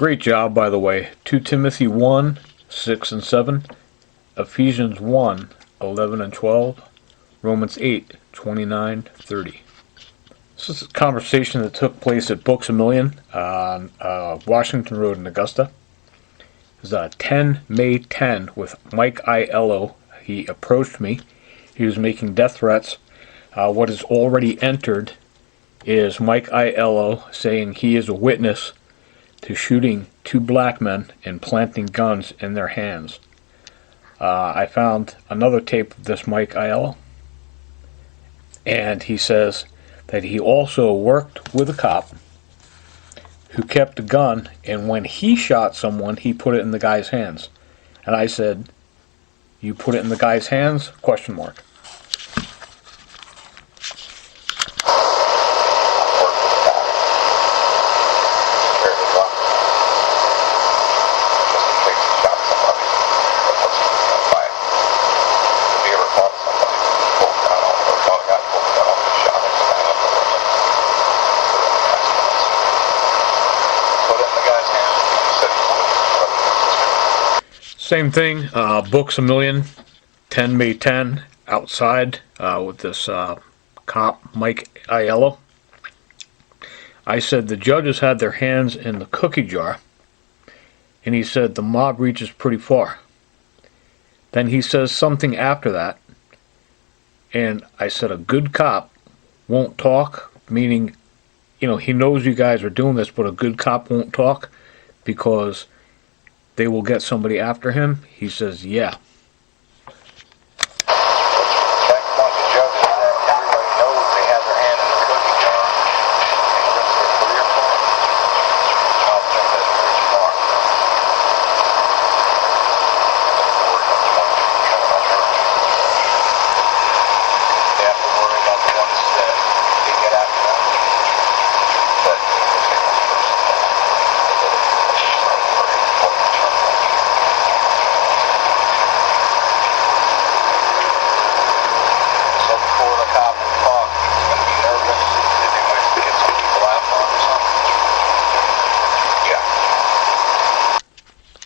Great job, by the way. 2 Timothy 1, 6 and 7, Ephesians 1, 11 and 12, Romans 8, 29, 30. This is a conversation that took place at Books A Million on Washington Road in Augusta. It was May 10 with Mike Aiello. He approached me. He was making death threats. What is already entered is Mike Aiello saying he is a witness to shooting 2 black men and planting guns in their hands. I found another tape of this Mike Aiello, and he says that he also worked with a cop who kept a gun, and when he shot someone, he put it in the guy's hands. And I said, "You put it in the guy's hands?" Question mark. Same thing, Books A Million, 10 May 10, outside with this cop, Mike Aiello. I said the judges had their hands in the cookie jar, and he said the mob reaches pretty far. Then he says something after that, and I said a good cop won't talk, meaning, he knows you guys are doing this, but a good cop won't talk because they will get somebody after him. He says, yeah.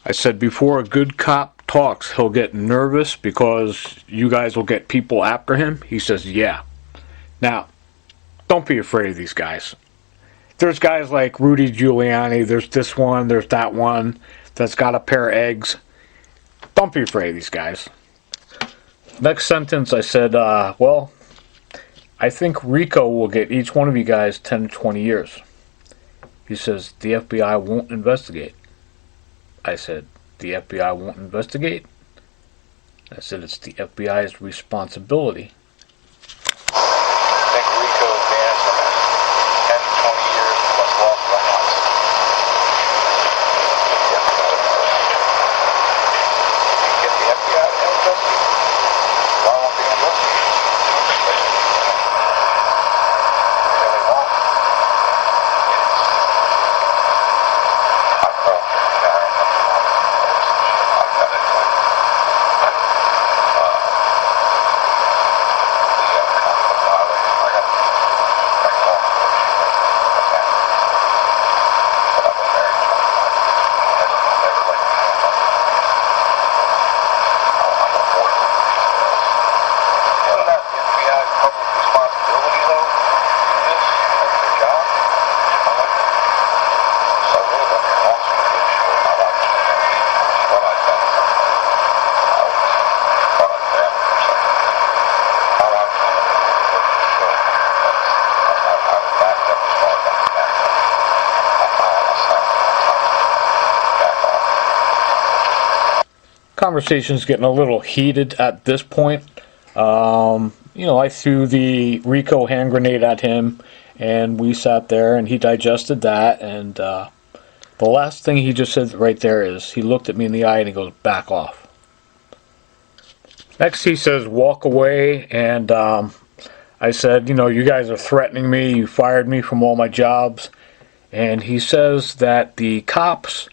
I said before a good cop talks, he'll get nervous because you guys will get people after him. He says, yeah. Now, don't be afraid of these guys. There's guys like Rudy Giuliani, there's this one, there's that one that's got a pair of eggs. Don't be afraid of these guys. Next sentence I said, well, I think RICO will get each one of you guys 10 to 20 years. He says, the FBI won't investigate. I said, the FBI won't investigate? I said, it's the FBI's responsibility. I think RICO is the answer, man. 10 to 20 years plus loss of the house. Get the FBI to investigate? Why won't they investigate? They won't. Conversation's getting a little heated at this point. I threw the RICO hand grenade at him, and we sat there, and he digested that, and the last thing he just said right there is, he looked at me in the eye, and he goes, back off. Next he says, walk away, and I said, you guys are threatening me, you fired me from all my jobs, and he says that the cops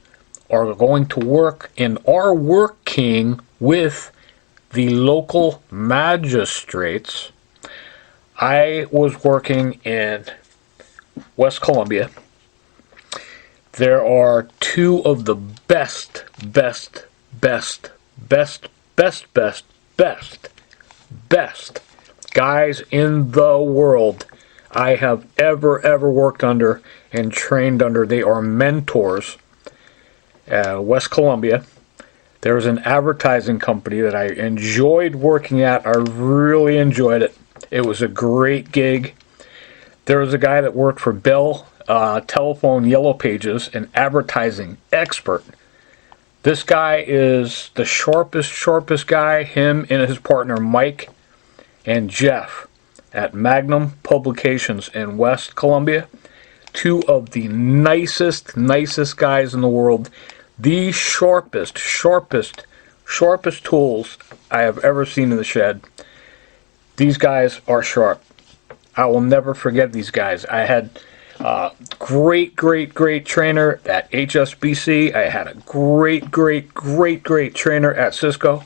are going to work and are working with the local magistrates. I was working in West Columbia. There are two of the best guys in the world I have ever worked under and trained under. They are mentors. West Columbia. There was an advertising company that I enjoyed working at. I really enjoyed it. It was a great gig. There was a guy that worked for Bell Telephone Yellow Pages, an advertising expert. This guy is the sharpest guy, him and his partner Mike and Jeff at Magnum Publications in West Columbia. Two of the nicest guys in the world. The sharpest tools I have ever seen in the shed. These guys are sharp. I will never forget these guys. I had a great trainer at HSBC. I had a great trainer at Cisco.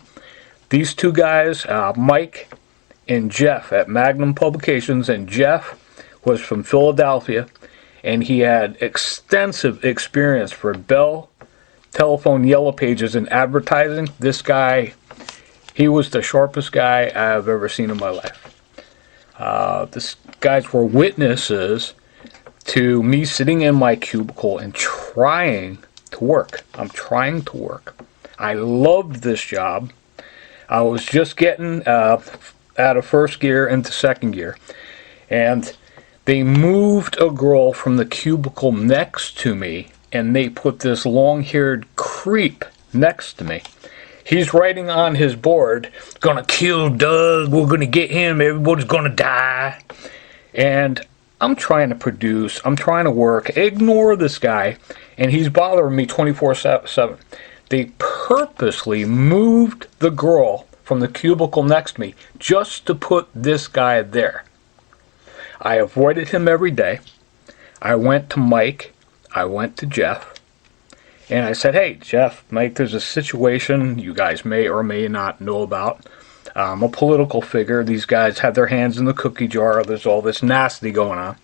These two guys, Mike and Jeff at Magnum Publications, and Jeff was from Philadelphia, and he had extensive experience for Bell Telephone Yellow Pages and advertising. This guy, he was the sharpest guy I've ever seen in my life. These guys were witnesses to me sitting in my cubicle and trying to work. I'm trying to work. I loved this job. I was just getting out of first gear into second gear, and they moved a girl from the cubicle next to me, and they put this long-haired creep next to me. He's writing on his board, "Gonna kill Doug, we're gonna get him, everybody's gonna die." And I'm trying to produce, I'm trying to work, ignore this guy, and he's bothering me 24/7. They purposely moved the girl from the cubicle next to me just to put this guy there. I avoided him every day. I went to Mike, I went to Jeff, and I said, "Hey, Jeff, Mike, there's a situation you guys may or may not know about. I'm a political figure. These guys have their hands in the cookie jar. There's all this nasty going on.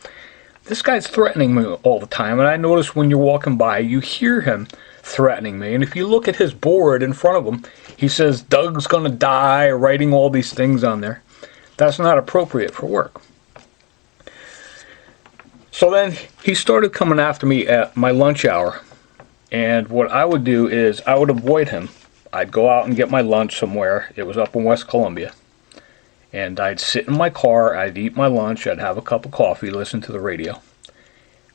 This guy's threatening me all the time, and I notice when you're walking by, you hear him threatening me. And if you look at his board in front of him, he says, Doug's going to die, writing all these things on there. That's not appropriate for work." So then he started coming after me at my lunch hour. And what I would do is I would avoid him. I'd go out and get my lunch somewhere. It was up in West Columbia. And I'd sit in my car, I'd eat my lunch, I'd have a cup of coffee, listen to the radio.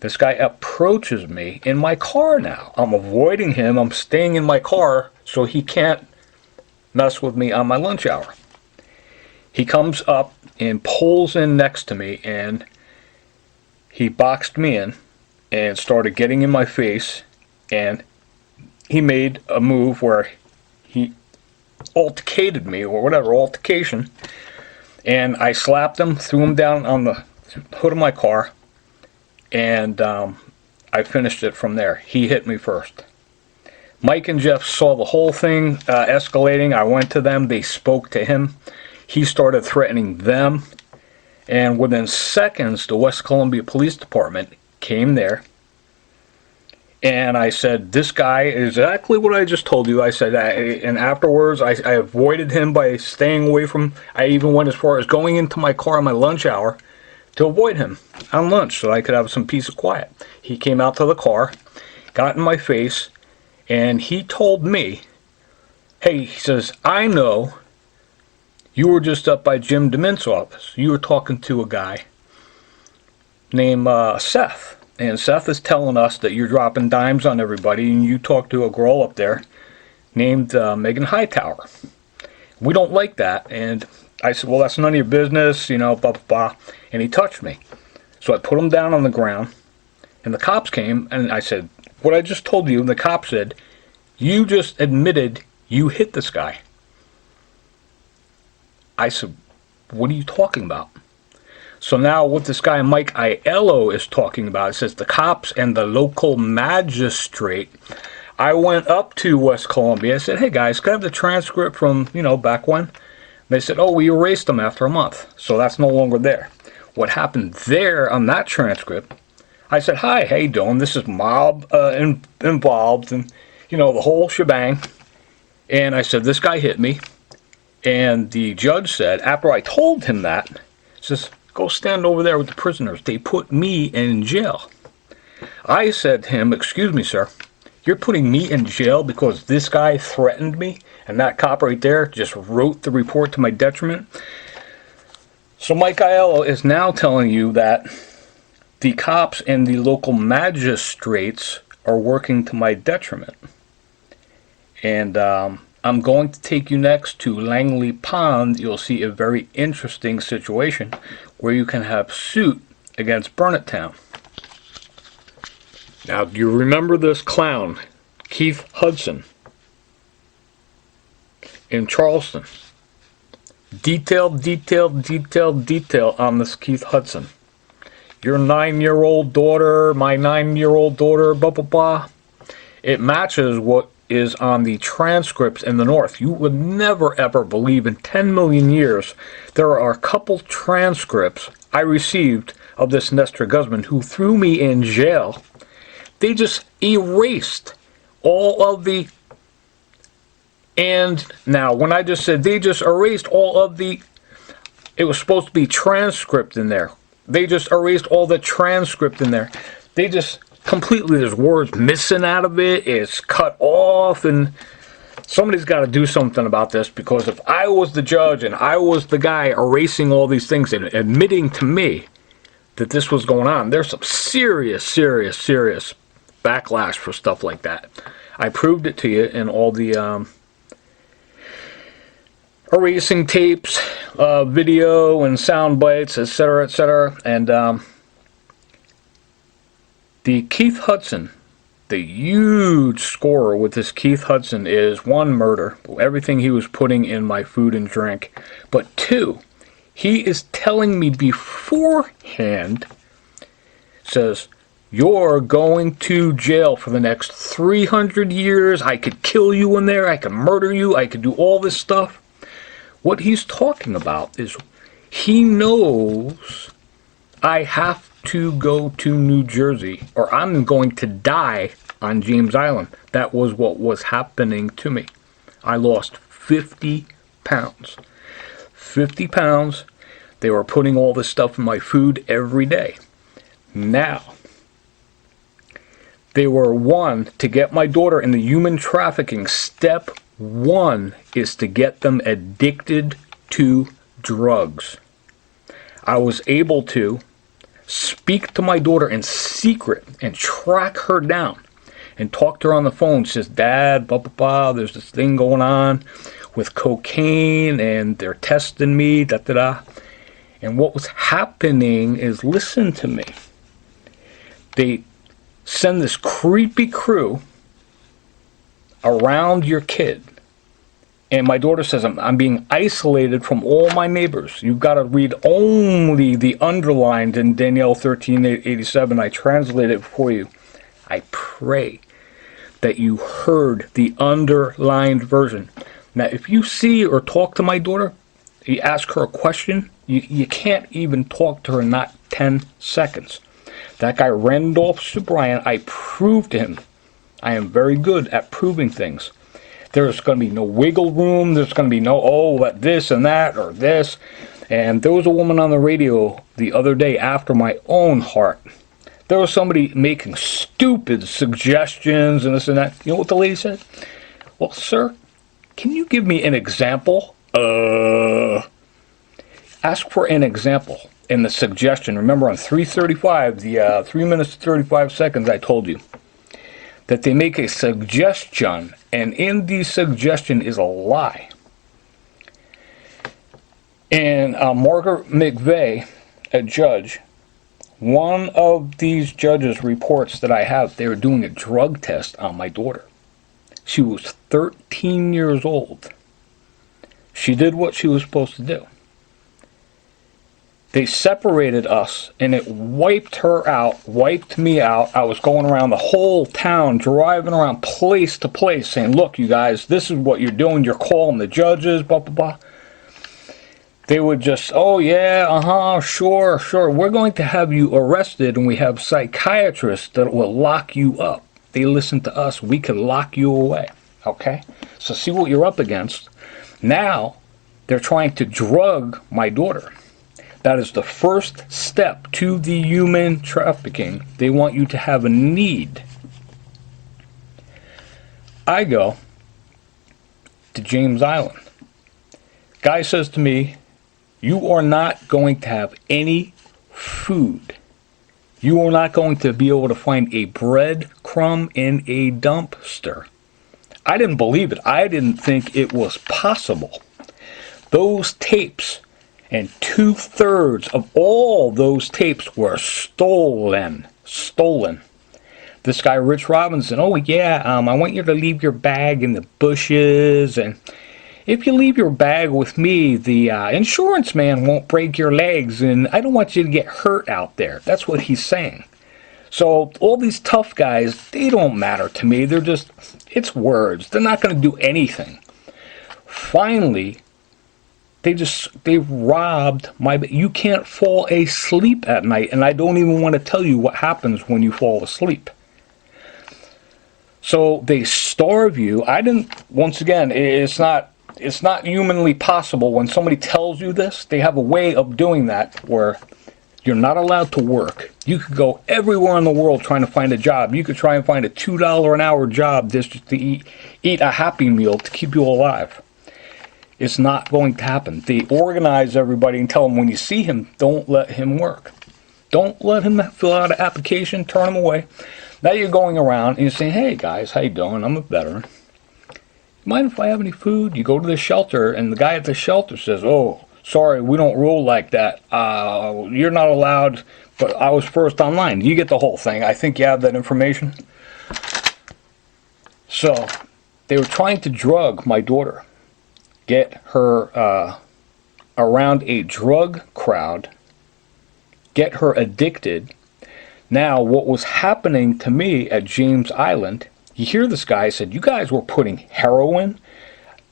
This guy approaches me in my car now. I'm avoiding him. I'm staying in my car so he can't mess with me on my lunch hour. He comes up and pulls in next to me, and he boxed me in and started getting in my face, and he made a move where he altercated me, or whatever, altercation, and I slapped him, threw him down on the hood of my car, and I finished it from there. He hit me first. Mike and Jeff saw the whole thing escalating. I went to them. They spoke to him. He started threatening them. And within seconds, the West Columbia Police Department came there. And I said, "This guy is exactly what I just told you." I said, and afterwards, I avoided him by staying away from, I even went as far as going into my car on my lunch hour to avoid him on lunch so I could have some peace and quiet. He came out to the car, got in my face, and he told me, "Hey," he says, "I know you were just up by Jim DeMint's office. You were talking to a guy named Seth. And Seth is telling us that you're dropping dimes on everybody, and you talked to a girl up there named Megan Hightower. We don't like that." And I said, "Well, that's none of your business, you know, blah, blah, blah." And he touched me. So I put him down on the ground, and the cops came, and I said, "What I just told you," and the cop said, "You just admitted you hit this guy." I said, "What are you talking about?" So now what this guy Mike Aiello is talking about, it says the cops and the local magistrate. I went up to West Columbia. I said, "Hey guys, can I have the transcript from, back when?" They said, "Oh, we erased them after a month, so that's no longer there." What happened there on that transcript, I said, hi, how you doing? This is mob involved, and, you know, the whole shebang. And I said, this guy hit me. And the judge said, after I told him that, says, go stand over there with the prisoners. They put me in jail. I said to him, excuse me, sir, you're putting me in jail because this guy threatened me? And that cop right there just wrote the report to my detriment? So Mike Aiello is now telling you that the cops and the local magistrates are working to my detriment. And I'm going to take you next to Langley Pond. You'll see a very interesting situation where you can have suit against Burnettown. Now, do you remember this clown, Keith Hudson, in Charleston? Detail on this Keith Hudson. Your 9-year-old daughter, my 9-year-old daughter, blah, blah, blah. It matches what is on the transcripts in the North. You would never, ever believe in 10 million years there are a couple transcripts I received of this Nestor Guzman who threw me in jail. They just erased all of the, and now when I just said they just erased all of the, it was supposed to be transcript in there. They just erased all the transcript in there. They just completely, there's words missing out of it. It's cut off, and somebody's got to do something about this, because if I was the judge and I was the guy erasing all these things and admitting to me that this was going on, there's some serious backlash for stuff like that. I proved it to you in all the erasing tapes, video and sound bites, etc. And the Keith Hudson, the huge scorer with this Keith Hudson is, 1, murder, everything he was putting in my food and drink, but 2, he is telling me beforehand, says, you're going to jail for the next 300 years. I could kill you in there. I could murder you. I could do all this stuff. What he's talking about is he knows I have to go to New Jersey or I'm going to die on James Island. That was what was happening to me. I lost 50 pounds. 50 pounds. They were putting all this stuff in my food every day. Now, they were, 1, to get my daughter in the human trafficking. Step 1 is to get them addicted to drugs. I was able to speak to my daughter in secret and track her down and talk to her on the phone. She says, Dad, blah, blah, blah, there's this thing going on with cocaine and they're testing me, da, da, da. And what was happening is, listen to me. They send this creepy crew around your kid. And my daughter says, I'm being isolated from all my neighbors. You've got to read only the underlined in Danielle 1387. I translate it for you. I pray that you heard the underlined version. Now, if you see or talk to my daughter, you ask her a question, you can't even talk to her in not 10 seconds. That guy, Randolph Subrian, I proved to him. I am very good at proving things. There's going to be no wiggle room. There's going to be no, oh, this and that or this. And there was a woman on the radio the other day after my own heart. There was somebody making stupid suggestions and this and that. You know what the lady said? Well, sir, can you give me an example? Ask for an example in the suggestion. Remember on 3:35, the 3 minutes and 35 seconds, I told you that they make a suggestion, and in the suggestion is a lie. And Margaret McVeigh, a judge, one of these judges reports that I have, they were doing a drug test on my daughter. She was 13 years old. She did what she was supposed to do. They separated us, and it wiped her out, wiped me out. I was going around the whole town, driving around place to place, saying, look, you guys, this is what you're doing. You're calling the judges, blah, blah, blah. They would just, oh yeah, sure, we're going to have you arrested, and we have psychiatrists that will lock you up. They listen to us, we can lock you away, okay? So see what you're up against. Now, they're trying to drug my daughter. That is the first step to the human trafficking. They want you to have a need. I go to James Island. Guy says to me, you are not going to have any food. You are not going to be able to find a breadcrumb in a dumpster. I didn't believe it. I didn't think it was possible. Those tapes, and 2/3 of all those tapes were stolen. This guy, Rich Robinson, oh yeah, I want you to leave your bag in the bushes, and if you leave your bag with me, the insurance man won't break your legs, and I don't want you to get hurt out there. That's what he's saying. So all these tough guys, they don't matter to me. They're just, it's words. They're not going to do anything. Finally, they robbed my, you can't fall asleep at night, and I don't even want to tell you what happens when you fall asleep. So they starve you. Once again, it's not humanly possible. When somebody tells you this, they have a way of doing that where you're not allowed to work. You could go everywhere in the world trying to find a job. You could try and find a $2 an hour job just to eat a Happy Meal to keep you alive. It's not going to happen. They organize everybody and tell them when you see him, don't let him work. Don't let him fill out an application, turn him away. Now you're going around and you're saying, hey guys, how you doing? I'm a veteran. Mind if I have any food? You go to the shelter, and the guy at the shelter says, oh, sorry, we don't rule like that. You're not allowed, but I was first online. You get the whole thing. I think you have that information. So they were trying to drug my daughter, get her around a drug crowd, get her addicted. Now, what was happening to me at James Island, you hear this guy said, you guys were putting heroin,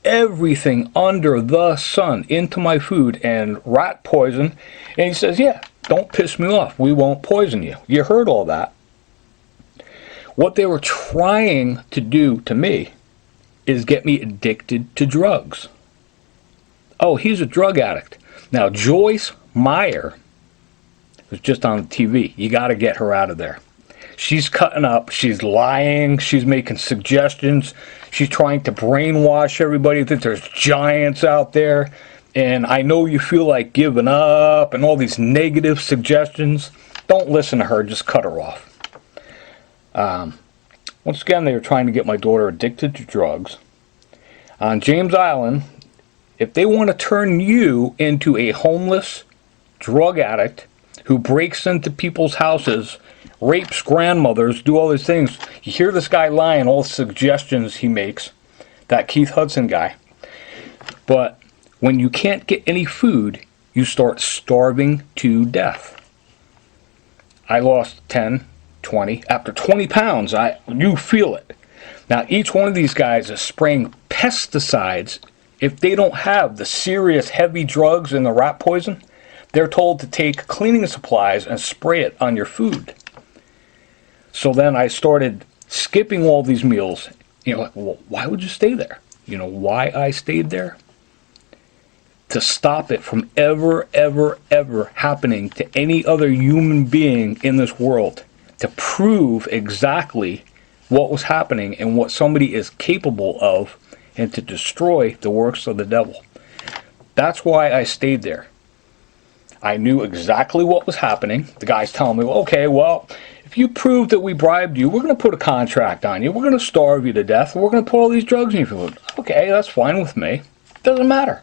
everything under the sun into my food, and rat poison. And he says, yeah, don't piss me off. We won't poison you. You heard all that. What they were trying to do to me is get me addicted to drugs. Oh, he's a drug addict. Now, Joyce Meyer was just on TV. You got to get her out of there. She's cutting up. She's lying. She's making suggestions. She's trying to brainwash everybody that there's giants out there. And I know you feel like giving up and all these negative suggestions. Don't listen to her. Just cut her off. Once again, they were trying to get my daughter addicted to drugs. On James Island, if they want to turn you into a homeless drug addict who breaks into people's houses, rapes grandmothers, do all these things, you hear this guy lying, all the suggestions he makes, that Keith Hudson guy. But when you can't get any food, you start starving to death. I lost 10, 20. After 20 pounds, you feel it. Now, each one of these guys is spraying pesticides. If they don't have the serious heavy drugs and the rat poison, they're told to take cleaning supplies and spray it on your food. So then I started skipping all these meals. Like, well, why would you stay there? You know why I stayed there? To stop it from ever happening to any other human being in this world. To prove exactly what was happening and what somebody is capable of, and to destroy the works of the devil. That's why I stayed there. I knew exactly what was happening. The guy's telling me, okay, well, if you prove that we bribed you, we're going to put a contract on you. We're going to starve you to death. We're going to put all these drugs in your food. Okay, that's fine with me. Doesn't matter.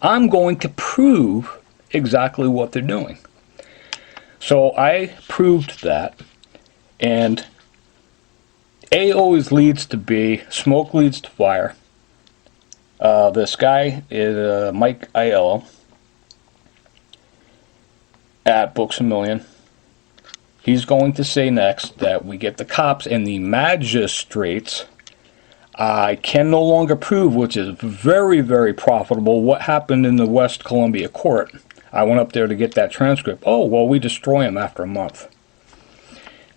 I'm going to prove exactly what they're doing. So I proved that, and A always leads to B. Smoke leads to fire. This guy is Mike Aiello at Books A Million. He's going to say next that we get the cops and the magistrates I can no longer prove, which is very, very profitable, what happened in the West Columbia court. I went up there to get that transcript. Oh, well, we destroy him after a month.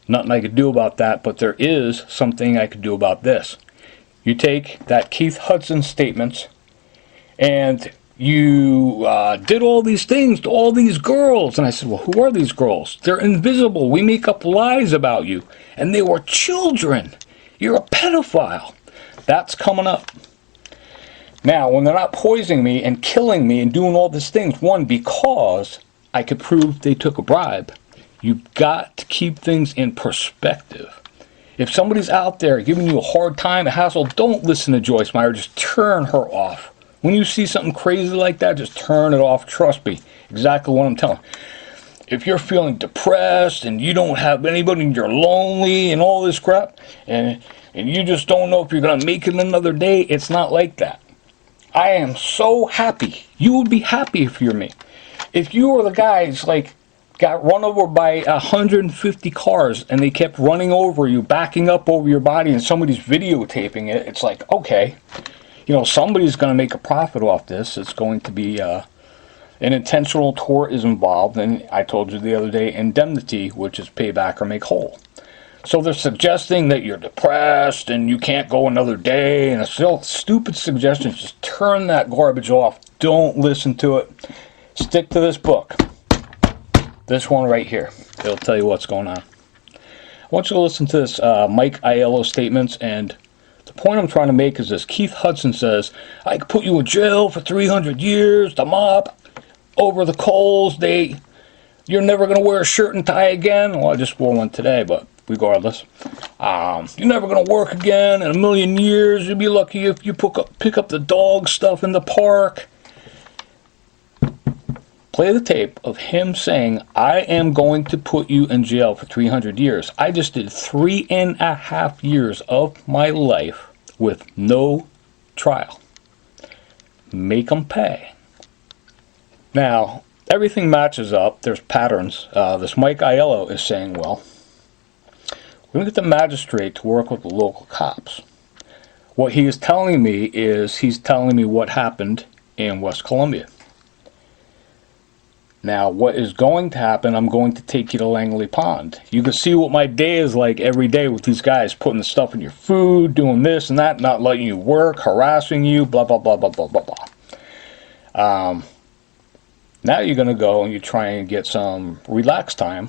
Nothing I could do about that, but there is something I could do about this. You take that Keith Hudson statements, and you did all these things to all these girls. And I said, well, who are these girls? They're invisible. We make up lies about you. And they were children. You're a pedophile. That's coming up. Now, when they're not poisoning me and killing me and doing all these things, one, because I could prove they took a bribe, you've got to keep things in perspective. If somebody's out there giving you a hard time, a hassle, don't listen to Joyce Meyer. Just turn her off. When you see something crazy like that, just turn it off. Trust me. Exactly what I'm telling. If you're feeling depressed and you don't have anybody and you're lonely and all this crap, and you just don't know if you're going to make it another day, it's not like that. I am so happy. You would be happy if you're me. If you were the guys like got run over by 150 cars and they kept running over you, backing up over your body, and somebody's videotaping it, it's like, okay, you know, somebody's going to make a profit off this. It's going to be an intentional tort is involved, and I told you the other day, indemnity, which is pay back or make whole. So they're suggesting that you're depressed and you can't go another day, and it's still stupid suggestions. Just turn that garbage off. Don't listen to it. Stick to this book. This one right here. It'll tell you what's going on. I want you to listen to this Mike Aiello statements, and the point I'm trying to make is this. Keith Hudson says, I could put you in jail for 300 years, the mob, over the coals, you're never going to wear a shirt and tie again. Well, I just wore one today, but regardless. You're never going to work again in a million years. You'll be lucky if you pick up the dog stuff in the park. Play the tape of him saying, I am going to put you in jail for 300 years. I just did 3.5 years of my life with no trial. Make them pay. Now, everything matches up. There's patterns. This Mike Aiello is saying, well, we're going to get the magistrate to work with the local cops. What he is telling me is he's telling me what happened in West Columbia. Now, what is going to happen, I'm going to take you to Langley Pond. You can see what my day is like every day with these guys putting the stuff in your food, doing this and that, not letting you work, harassing you, blah, blah, blah, blah, blah, blah, blah. Now you're going to go and you try and get some relax time.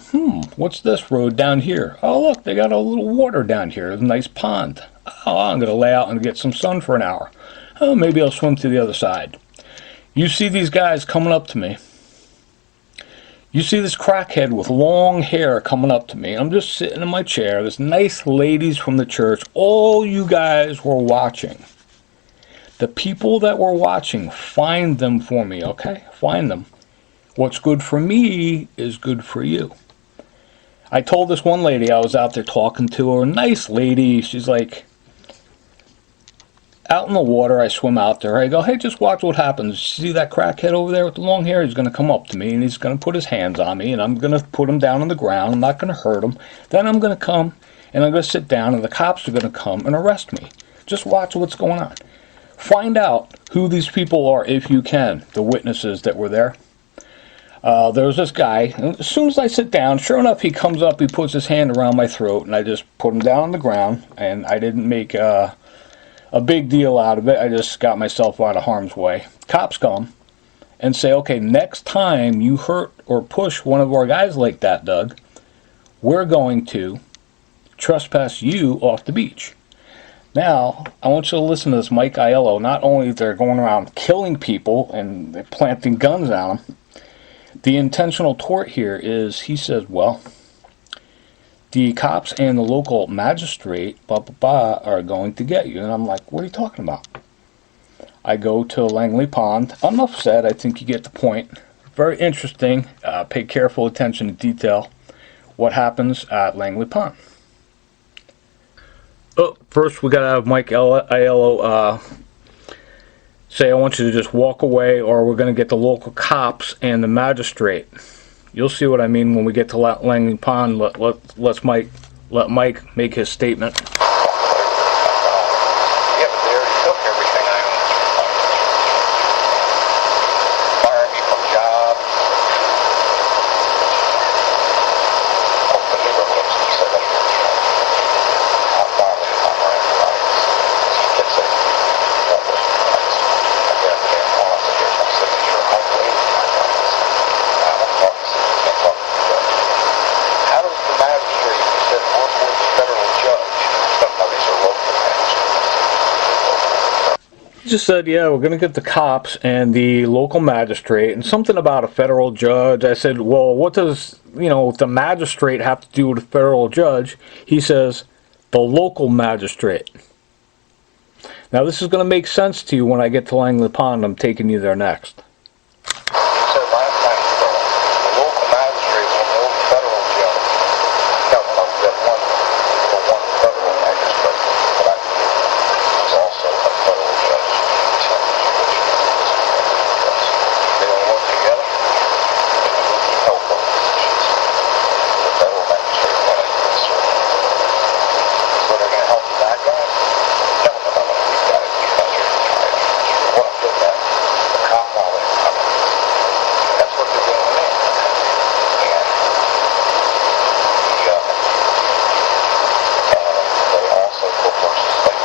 What's this road down here? Oh, look, they got a little water down here. There's a nice pond. Oh, I'm going to lay out and get some sun for an hour. Oh, maybe I'll swim to the other side. You see these guys coming up to me. You see this crackhead with long hair coming up to me. I'm just sitting in my chair. There's nice ladies from the church. All you guys were watching. The people that were watching, find them for me, okay? Find them. What's good for me is good for you. I told this one lady I was out there talking to her, nice lady. She's like, out in the water, I swim out there. I go, hey, just watch what happens. See that crackhead over there with the long hair? He's going to come up to me, and he's going to put his hands on me, and I'm going to put him down on the ground. I'm not going to hurt him. Then I'm going to come, and I'm going to sit down, and the cops are going to come and arrest me. Just watch what's going on. Find out who these people are if you can, the witnesses that were there. There's this guy, and as soon as I sit down, sure enough, he comes up, he puts his hand around my throat, and I just put him down on the ground, and I didn't make a big deal out of it. I just got myself out of harm's way. Cops come and say, okay, next time you hurt or push one of our guys like that, Doug, we're going to trespass you off the beach. Now, I want you to listen to this Mike Aiello. Not only they're going around killing people and they're planting guns on them, the intentional tort here is, he says, well, the cops and the local magistrate, blah, blah, blah, are going to get you. And I'm like, what are you talking about? I go to Langley Pond. Enough said. I think you get the point. Very interesting. Pay careful attention to detail. What happens at Langley Pond? Oh, first, we got to have Mike Aiello say, I want you to just walk away, or we're going to get the local cops and the magistrate. You'll see what I mean when we get to Langley Pond. Let Mike make his statement. Yep, He just said, yeah, we're going to get the cops and the local magistrate, and something about a federal judge. I said, well, what does, the magistrate have to do with a federal judge? He says, the local magistrate. Now, this is going to make sense to you when I get to Langley Pond. I'm taking you there next. So last night, the local magistrate on the old federal judge. No, that one federal magistrate that I knew was also a federal judge. They don't work together. They can help both positions. The federal magistrate and I do serve. So they're going to help the bad guys? No, they're not going to leave guys because you're retired. What I'm getting at, the cop knowledge companies. That's what they're doing to me. And they also put horses like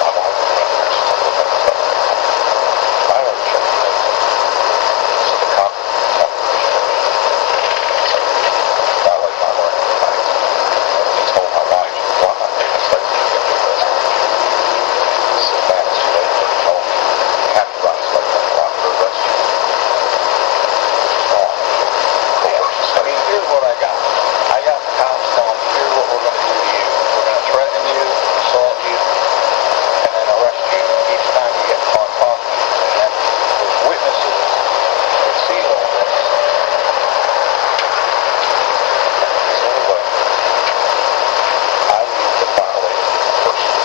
I'm on the fingers to look at stuff. I already checked it. So the cop not like my learning tonight. He told my wife, well, I'm not taking a study to get through this. So man, it's too late. He told me, you have to run a study to walk the rest of you. I mean, here's what I got. I got the cops telling me, here's what we're going to do to you. We're going to threaten you, assault you, and then arrest you each time you get caught talking. And then there's witnesses that see all this. So anyway, I leave the violate versus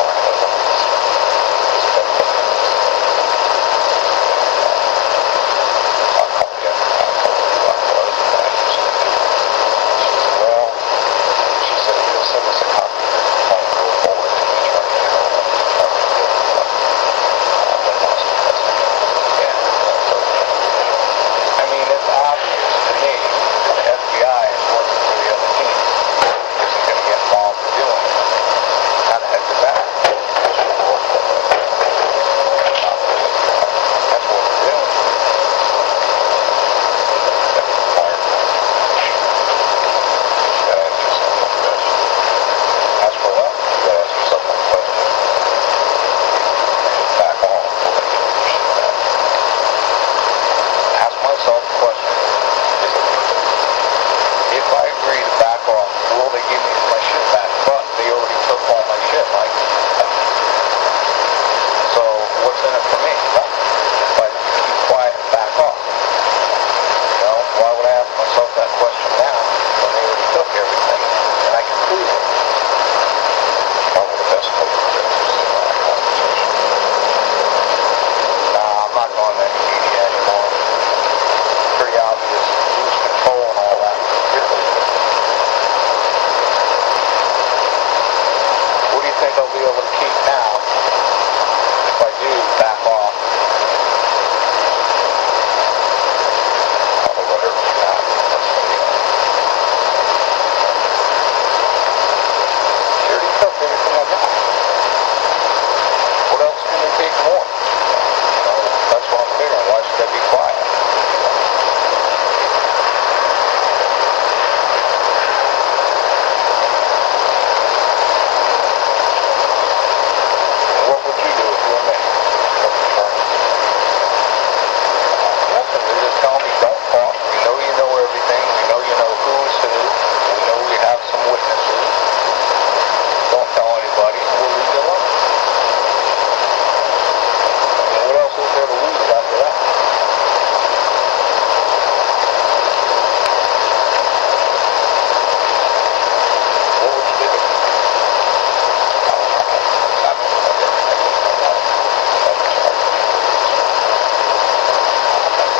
Miranda Lewis. I called the other guy, I told her who I was, and I just said, well, she said, he'll send us a copy of your phone to go forward to the attorney general and the attorney will give it up. Then wants to investigate. Yeah, that's okay. I mean, it's obvious to me that the FBI is working for the other team. Isn't going to get involved in doing it. How the heck is that? That's what we're doing. As for what? You gotta ask yourself one question. Back off. Ask myself the question. Is it worth it? If I agree to back off, will they give me my shit back? But they already took all my shit, Mike. So what's in it for me? Nothing. If I keep quiet and back off. Why would I ask myself that question now when they already took everything and I can prove it? Probably the best way to do it is in that conversation. Nah, I'm not going to any media anymore. It's pretty obvious. Lose control and all that. What do you think I'll be able to keep now if I do back off? Probably whatever you got. She already took everything I got. What else can they take more? That's what I'm figuring. Why should I be quiet? What would you do if you were me? Nothing. They're just telling me don't talk. We know you know everything. We know you know who's who. We know we have some witnesses. Don't tell anybody and we'll leave you alone. And what else is there to lose after that? What would you do?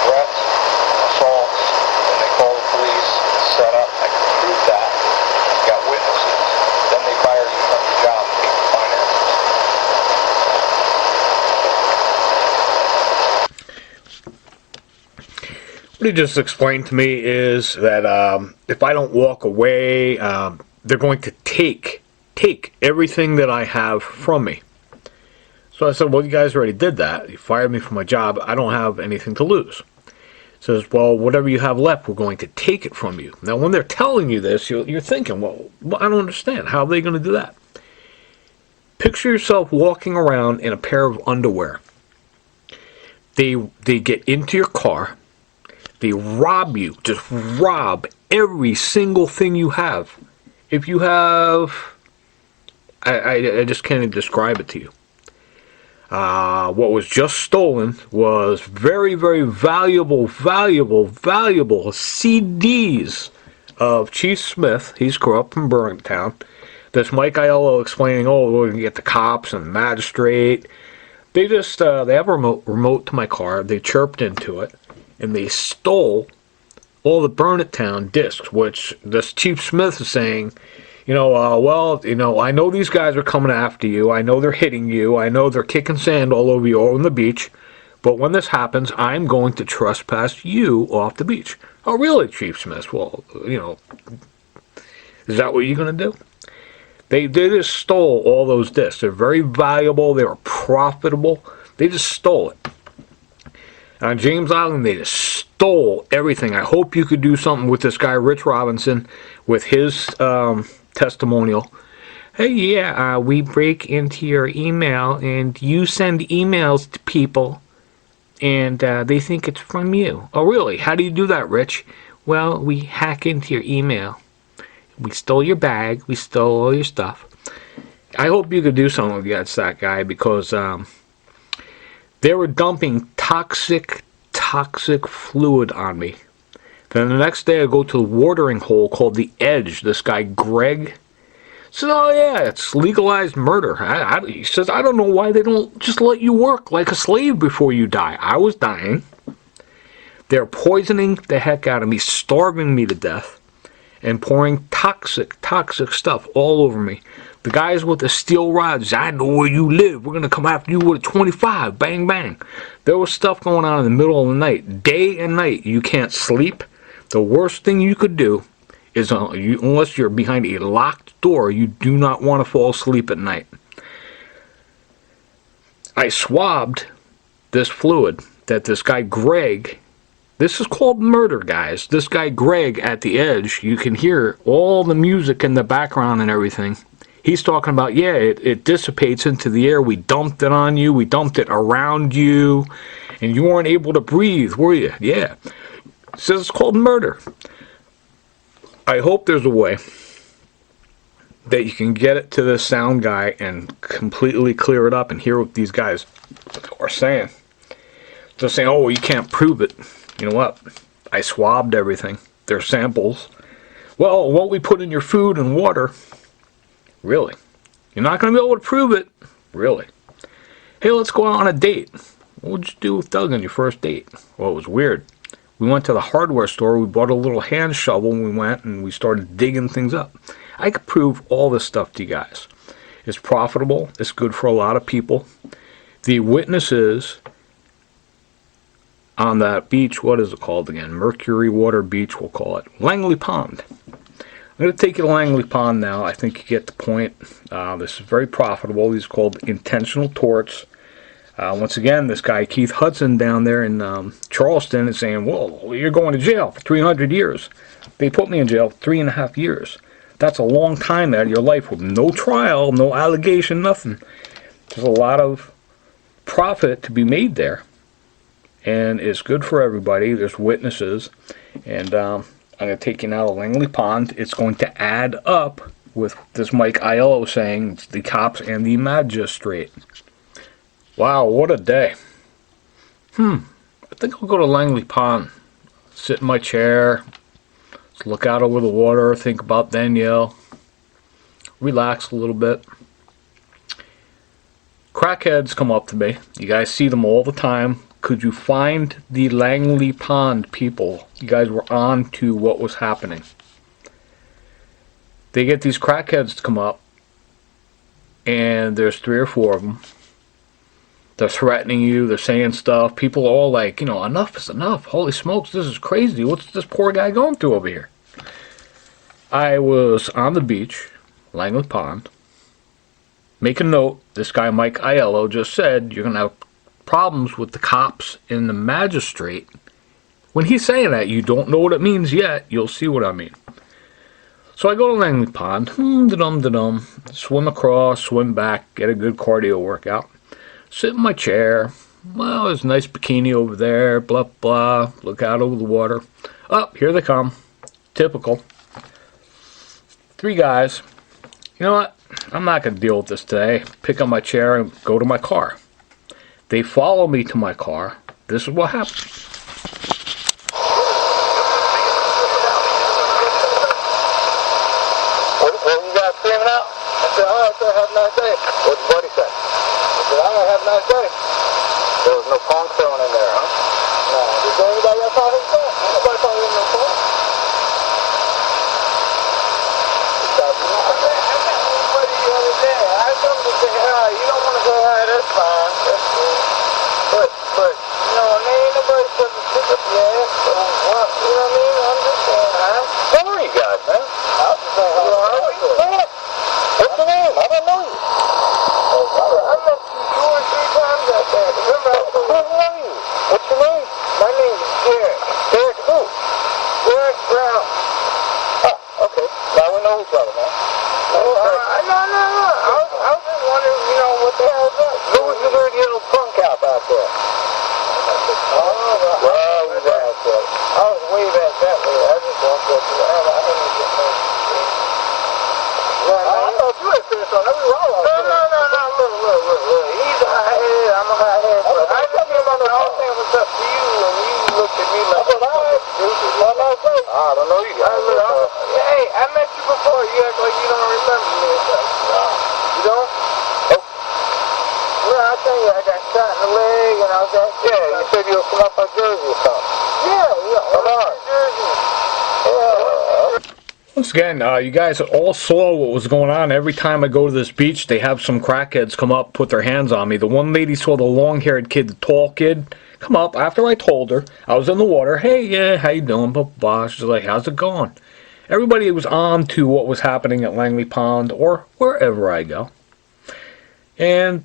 Threats, assaults, when they call the police, set up, I can prove that. You got witnesses. Then they fire you from your job and take your finances. What he just explained to me is that if I don't walk away, they're going to take everything that I have from me. So I said, well, you guys already did that. You fired me from my job. I don't have anything to lose. Says, well, whatever you have left, we're going to take it from you. Now, when they're telling you this, you're thinking, well, I don't understand. How are they going to do that? Picture yourself walking around in a pair of underwear. They get into your car. They rob you. Just rob every single thing you have. If you have... I just can't even describe it to you. What was just stolen was very, very valuable CDs of Chief Smith. He's up from Burnettown. This Mike Aiello explaining, oh, we're going to get the cops and the magistrate. They just, they have a remote to my car. They chirped into it, and they stole all the Burnettown discs, which this Chief Smith is saying, well, I know these guys are coming after you. I know they're hitting you. I know they're kicking sand all over you on the beach. But when this happens, I'm going to trespass you off the beach. Oh, really, Chief Smith? Well, is that what you're going to do? They just stole all those discs. They're very valuable. They were profitable. They just stole it. On James Island, they just stole everything. I hope you could do something with this guy, Rich Robinson, with his testimonial. Hey, yeah, we break into your email, and you send emails to people, and they think it's from you. Oh, really? How do you do that, Rich? Well, we hack into your email. We stole your bag. We stole all your stuff. I hope you could do something against that guy, because they were dumping toxic fluid on me. Then the next day I go to a watering hole called the Edge. This guy, Greg, says, oh yeah, it's legalized murder. He says, I don't know why they don't just let you work like a slave before you die. I was dying. They're poisoning the heck out of me, starving me to death, and pouring toxic stuff all over me. The guys with the steel rods, I know where you live. We're going to come after you with a 25. Bang, bang. There was stuff going on in the middle of the night. Day and night. You can't sleep. The worst thing you could do is, unless you're behind a locked door, you do not want to fall asleep at night. I swabbed this fluid that this guy Greg, this is called murder, guys. This guy Greg at the Edge, you can hear all the music in the background and everything. He's talking about, yeah, it dissipates into the air. We dumped it on you. We dumped it around you. And you weren't able to breathe, were you? Yeah. Says it's called murder. I hope there's a way that you can get it to the sound guy and completely clear it up and hear what these guys are saying. They're saying, oh, well, you can't prove it. You know what? I swabbed everything. They're samples. Well, what we put in your food and water... Really? You're not going to be able to prove it? Really? Hey, let's go out on a date. What would you do with Doug on your first date? Well, it was weird. We went to the hardware store. We bought a little hand shovel, and we went and we started digging things up. I could prove all this stuff to you guys. It's profitable. It's good for a lot of people. The witnesses on that beach, what is it called again? Mercury Water Beach, we'll call it. Langley Pond. I'm going to take you to Langley Pond now. I think you get the point. This is very profitable. These are called intentional torts. Once again, this guy Keith Hudson down there in Charleston is saying, well, you're going to jail for 300 years. They put me in jail for 3.5 years. That's a long time out of your life with no trial, no allegation, nothing. There's a lot of profit to be made there. And it's good for everybody. There's witnesses. And... I'm going to take you now to Langley Pond. It's going to add up with this Mike Aiello saying it's the cops and the magistrate. Wow, what a day. I think I'll go to Langley Pond. Sit in my chair. Just look out over the water. Think about Danielle. Relax a little bit. Crackheads come up to me. You guys see them all the time. Could you find the Langley Pond people? You guys were on to what was happening. They get these crackheads to come up, and there's 3 or 4 of them. They're threatening you. They're saying stuff. People are all like, enough is enough. Holy smokes, this is crazy. What's this poor guy going through over here? I was on the beach, Langley Pond. Make a note. This guy, Mike Aiello, just said you're going to have problems with the cops and the magistrate. When he's saying that, you don't know what it means yet. You'll see what I mean. So I go to Langley Pond, da-dum, swim across, swim back, get a good cardio workout, sit in my chair. Well, there's a nice bikini over there, blah, blah, look out over the water. Oh, here they come. Typical. 3 guys. You know what? I'm not going to deal with this today. Pick up my chair and go to my car. They follow me to my car. This is what happened. What you guys screaming out? I said, all right, sir, have a nice day. What'd your buddy say? I said, all right, have a nice day. There was no pong thrown in there, huh? No. Did anybody else call him that? Nobody called him no pong. I told him to say, you don't want to go out, that's fine, that's cool. But, you know, ain't nobody put the stick up your ass, so what, you know what I mean? I'm just saying, how are you guys, man? I was just saying, how are you? What's your name? I don't know you. I met you 2 or 3 times out there. Remember, I told you, who are you? What's your name? My name is Derek. Derek who? Derek Brown. Oh, okay. Now we know each other, man. No. I was just wondering, you know, what the hell's up? Who was the dirty little punk out there? Well, you guys, I was way back that way. I just want to go to the I didn't get no. I thought you had said something. We were all out there. No. Look. He's a hothead. I'm a hothead. I just came on the whole thing was up to you, and you looked at me like, I don't know you guys. Hey, I met you before. You act like you don't remember me. You don't? Oh. Well, I'll tell you, I got shot in the leg, and I was at... Yeah, you said you were from up by Jersey or something. Yeah. Come on. Jersey. Yeah. Once again, you guys all saw what was going on. Every time I go to this beach, they have some crackheads come up, put their hands on me. The one lady saw the long-haired kid, the tall kid, come up after I told her. I was in the water. Hey, yeah, how you doing? Blah, blah. She's like, how's it going? Everybody was on to what was happening at Langley Pond or wherever I go. And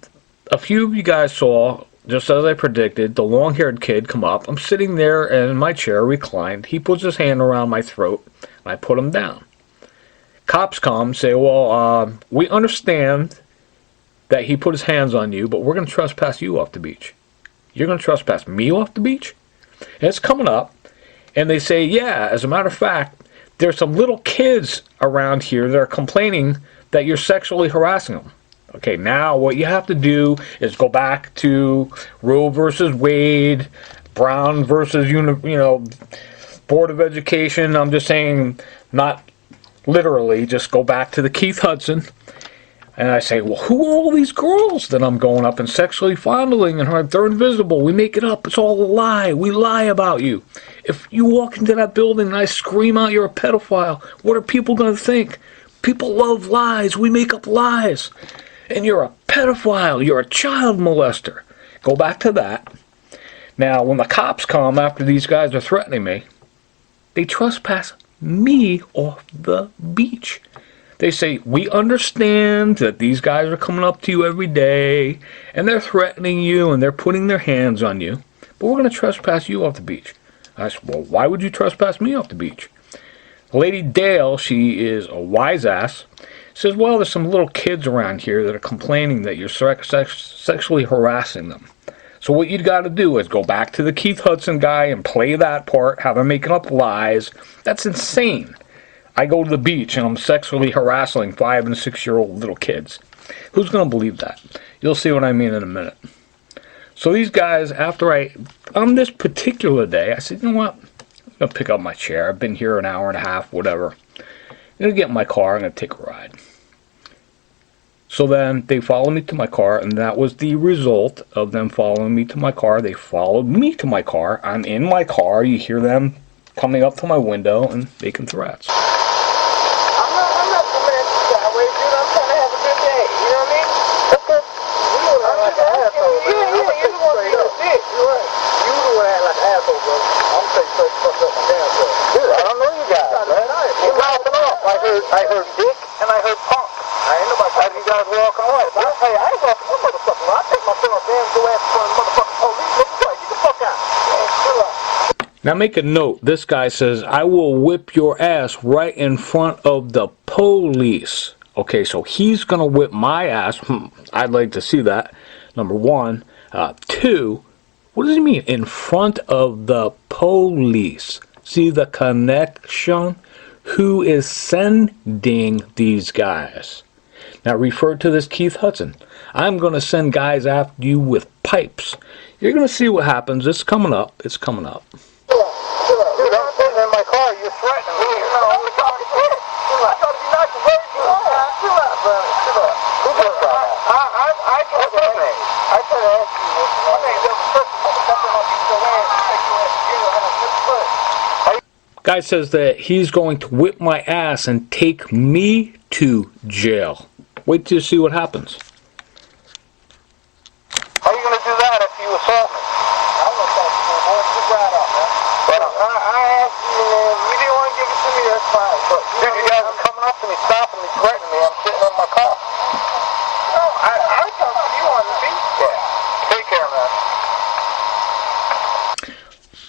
a few of you guys saw, just as I predicted, the long-haired kid come up. I'm sitting there in my chair, reclined. He puts his hand around my throat, and I put him down. Cops come, say, well, we understand that he put his hands on you, but we're going to trespass you off the beach. You're going to trespass me off the beach? And it's coming up, and they say, yeah, as a matter of fact, there's some little kids around here that are complaining that you're sexually harassing them. Okay, now what you have to do is go back to Roe versus Wade, Brown versus, Board of Education. I'm just saying, not literally, just go back to the Keith Hudson. And I say, well, who are all these girls that I'm going up and sexually fondling and they're invisible? We make it up. It's all a lie. We lie about you. If you walk into that building and I scream out you're a pedophile, what are people going to think? People love lies. We make up lies. And you're a pedophile. You're a child molester. Go back to that. Now, when the cops come after these guys are threatening me, they trespass me off the beach. They say, we understand that these guys are coming up to you every day, and they're threatening you, and they're putting their hands on you, but we're going to trespass you off the beach. I said, well, why would you trespass me off the beach? Lady Dale, she is a wise ass, says, well, there's some little kids around here that are complaining that you're sexually harassing them. So what you've got to do is go back to the Keith Hudson guy and play that part, how they're making up lies. That's insane. I go to the beach and I'm sexually harassing 5- and 6-year-old little kids. Who's going to believe that? You'll see what I mean in a minute. So these guys, on this particular day, I said, you know what? I'm going to pick up my chair. I've been here an hour and a half, whatever. I'm going to get in my car. I'm going to take a ride. So then they followed me to my car, and that was the result of them following me to my car. They followed me to my car. I'm in my car. You hear them coming up to my window and making threats. I'm not coming at you sideways, dude. I'm trying to have a good day. You know what I mean? That's good. You don't act like an asshole, man. Yeah, you the one to be a dick. You're right. You the one to act like an asshole, bro. I'm gonna take straight fuck up my damn self. Dude, I don't know you guys, man. You're mouthing off. I heard dick and I heard punk. I ain't nobody how you guys walk on what? Hey, I ain't walking no motherfucker. I take my son off damn go ass in front of the motherfucking police. Nigga, get the fuck out. Man, chill out. Now make a note, this guy says, I will whip your ass right in front of the police. Okay, so he's going to whip my ass. I'd like to see that, number one. Two, what does he mean, in front of the police? See the connection? Who is sending these guys? Now refer to this Keith Hudson. I'm going to send guys after you with pipes. You're going to see what happens. It's coming up. It's coming up. Dude, I'm sitting in my car. You're threatening me. I'm trying to be nice and very good. Chill out, brother. Chill out. Who's your problem? I can ask you. I mean, there's a person something on you still in. Take your ass to jail. I'm a good foot. Guy says that he's going to whip my ass and take me to jail. Wait till you see what happens. How are you going to do that if you assault me? I'm going to talk to you, boy. Get right up, man. But I asked you, you didn't want to give it to me, that's fine. But, dude, you guys are coming up to me, stopping me, threatening me. I'm sitting in my car. No, I talked to you on the beach. Yeah. Take care, man.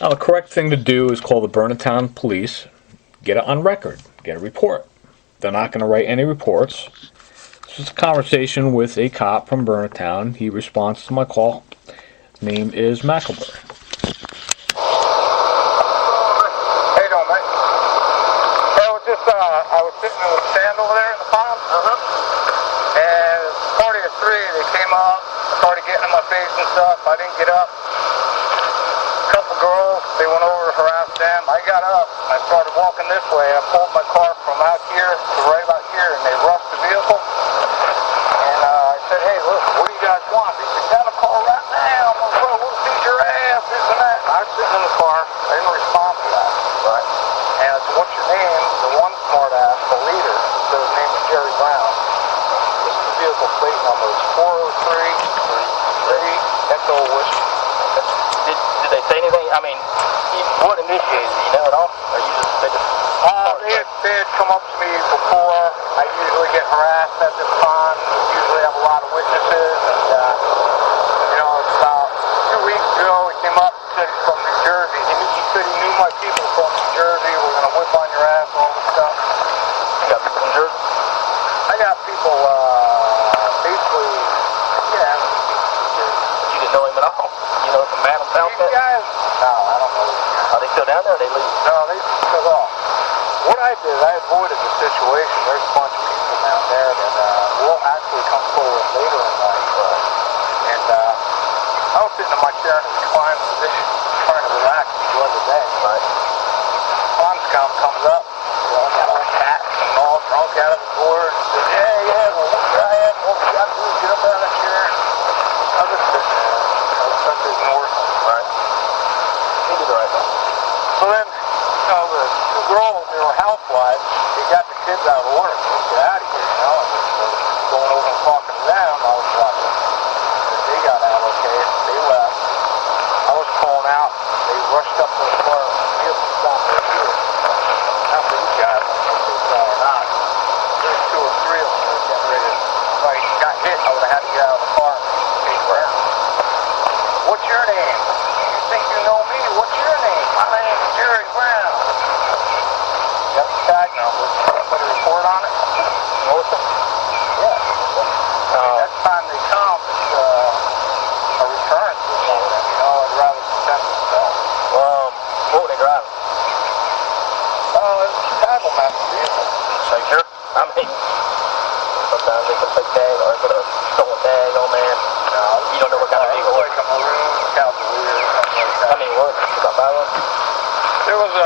Now, the correct thing to do is call the Burnettown police, get it on record, get a report. They're not going to write any reports. This is a conversation with a cop from Burnettown. He responds to my call. His name is Macullbury. How you doing, mate? I was sitting in the stand over there in the pond. And a party of three, they came up, started getting in my face and stuff. I didn't get up. Couple girls, they went over to harass them. I got up, I started walking this way. I pulled my car from out here to right about here, and they rushed the vehicle. And I said, hey, look, what do you guys want? They said, got a car right now. I'm going to we'll beat your ass, this and that. And I was sitting in the car. I didn't respond to that. Right. And I said, what's your name? The one smart ass, the leader, said his name was Jerry Brown. This is the vehicle plate number. It's 403 Echo Whiskey. Did they say anything? I mean, what initiated it, you know at all? Or you just, they had come up to me before. I usually get harassed at this pond. Usually have a lot of witnesses. And, it's about 2 weeks ago he came up and said he's from New Jersey. He said he knew my people from New Jersey. We're going to whip on your ass and all this stuff. you got people from Jersey? I got people, basically, yeah. But you didn't know him at all? You know, from Madam South? These guys? No, I don't know these guys. Are they still down there or they leave? No, they took off. What I did, I avoided the situation. There's a bunch of people down there that will actually come forward later in life. And I was sitting in my chair in a reclined position, trying to relax and enjoy the day. Right? Pond scum comes up, got all cat and all drunk out of the door, and says, yeah, well, what's your ass? What you got to do is get up out of that chair. I was just sitting there. I was trying to ignore them. Right? He did the right thing. So then, the two girls, they were housewives. They got the kids out of order. Let's get out of here, And going over and talking to them, I was watching. They got out okay. They left. I was pulling out. They rushed up to the car. The vehicle stopped right here. Not these guys. I don't know if they saw or not. There's two or three of them that were getting ready to fight. Got hit. I would have had to get out of the car and take around. What's your name? You think you know me? What's your name? My name is Jerry Brown. Got the tag number. Put a report on it. Melissa? Yeah. Next time they come, it's a recurrence or something. I'd rather defend myself. What were they driving? It's a tackle master vehicle. Are you sure? I mean, sometimes they can take tag or put a stolen tag on there. No, You don't know what kind of vehicle it like a maroon Cavalier or something like that. How many was it? About 5 of them? There was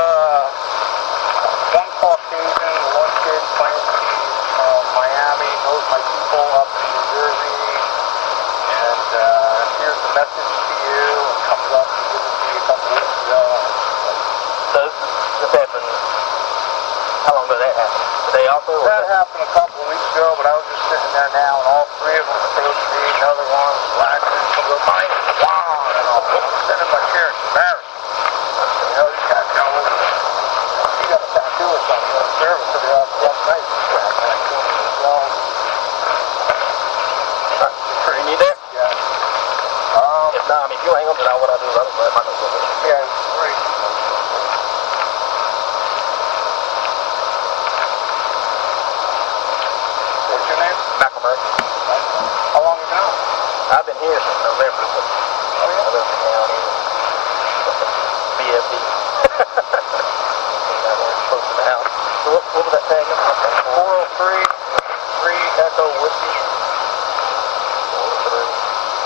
one Caucasian, one kid claims to be from Miami, knows my people up in New Jersey, and here's the message to you, and comes up and gives it to me a couple weeks ago. So this happened, how long ago did that happen? The day also? Or That happened a couple of weeks ago, but I was just sitting there now, and all three of them approached me. Another one was laughing, comes up, my name is Juan, and I'm sitting in my chair, it's embarrassing. These guys come over. He got a tattoo or something on the service of the last night. You need that? Yeah. If not, I mean, if you hang up, then what I'll do is I'll just let my go. Yeah, it's great. How long have you been out? I've been here since November, but I live in the county. BFD. Close to the house. So what was that tag number? 403 3 Echo Whiskey.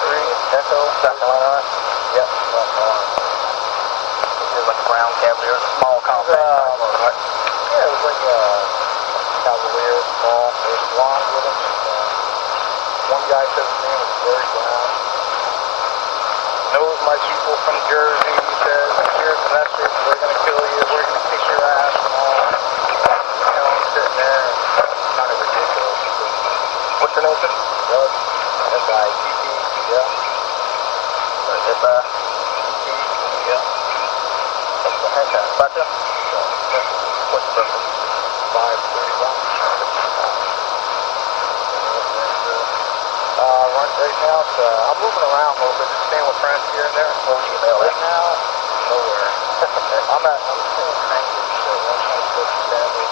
3 Echo, South Carolina. Yep, South Carolina. It was like a brown Cavalier, a small compact. Right? Yeah, it was like a Cavalier, small. There was blonde with him. One guy said his name was Jerry Brown. Knows my people from Jersey. He says, here's the message. We're going to kill you. We're going to kick your ass and all. You know, I'm sitting there. And it's kind of ridiculous. What's your name, sir? Doug. S-I-T-T. Yeah. S-I-T-T. Yeah. Okay. About you? What's your birthday? 531. Right now, I'm moving around a little bit, just staying with friends here and there. Where would you mail Right at? now, nowhere. I'm staying in Cambridge, so I'm trying to put family.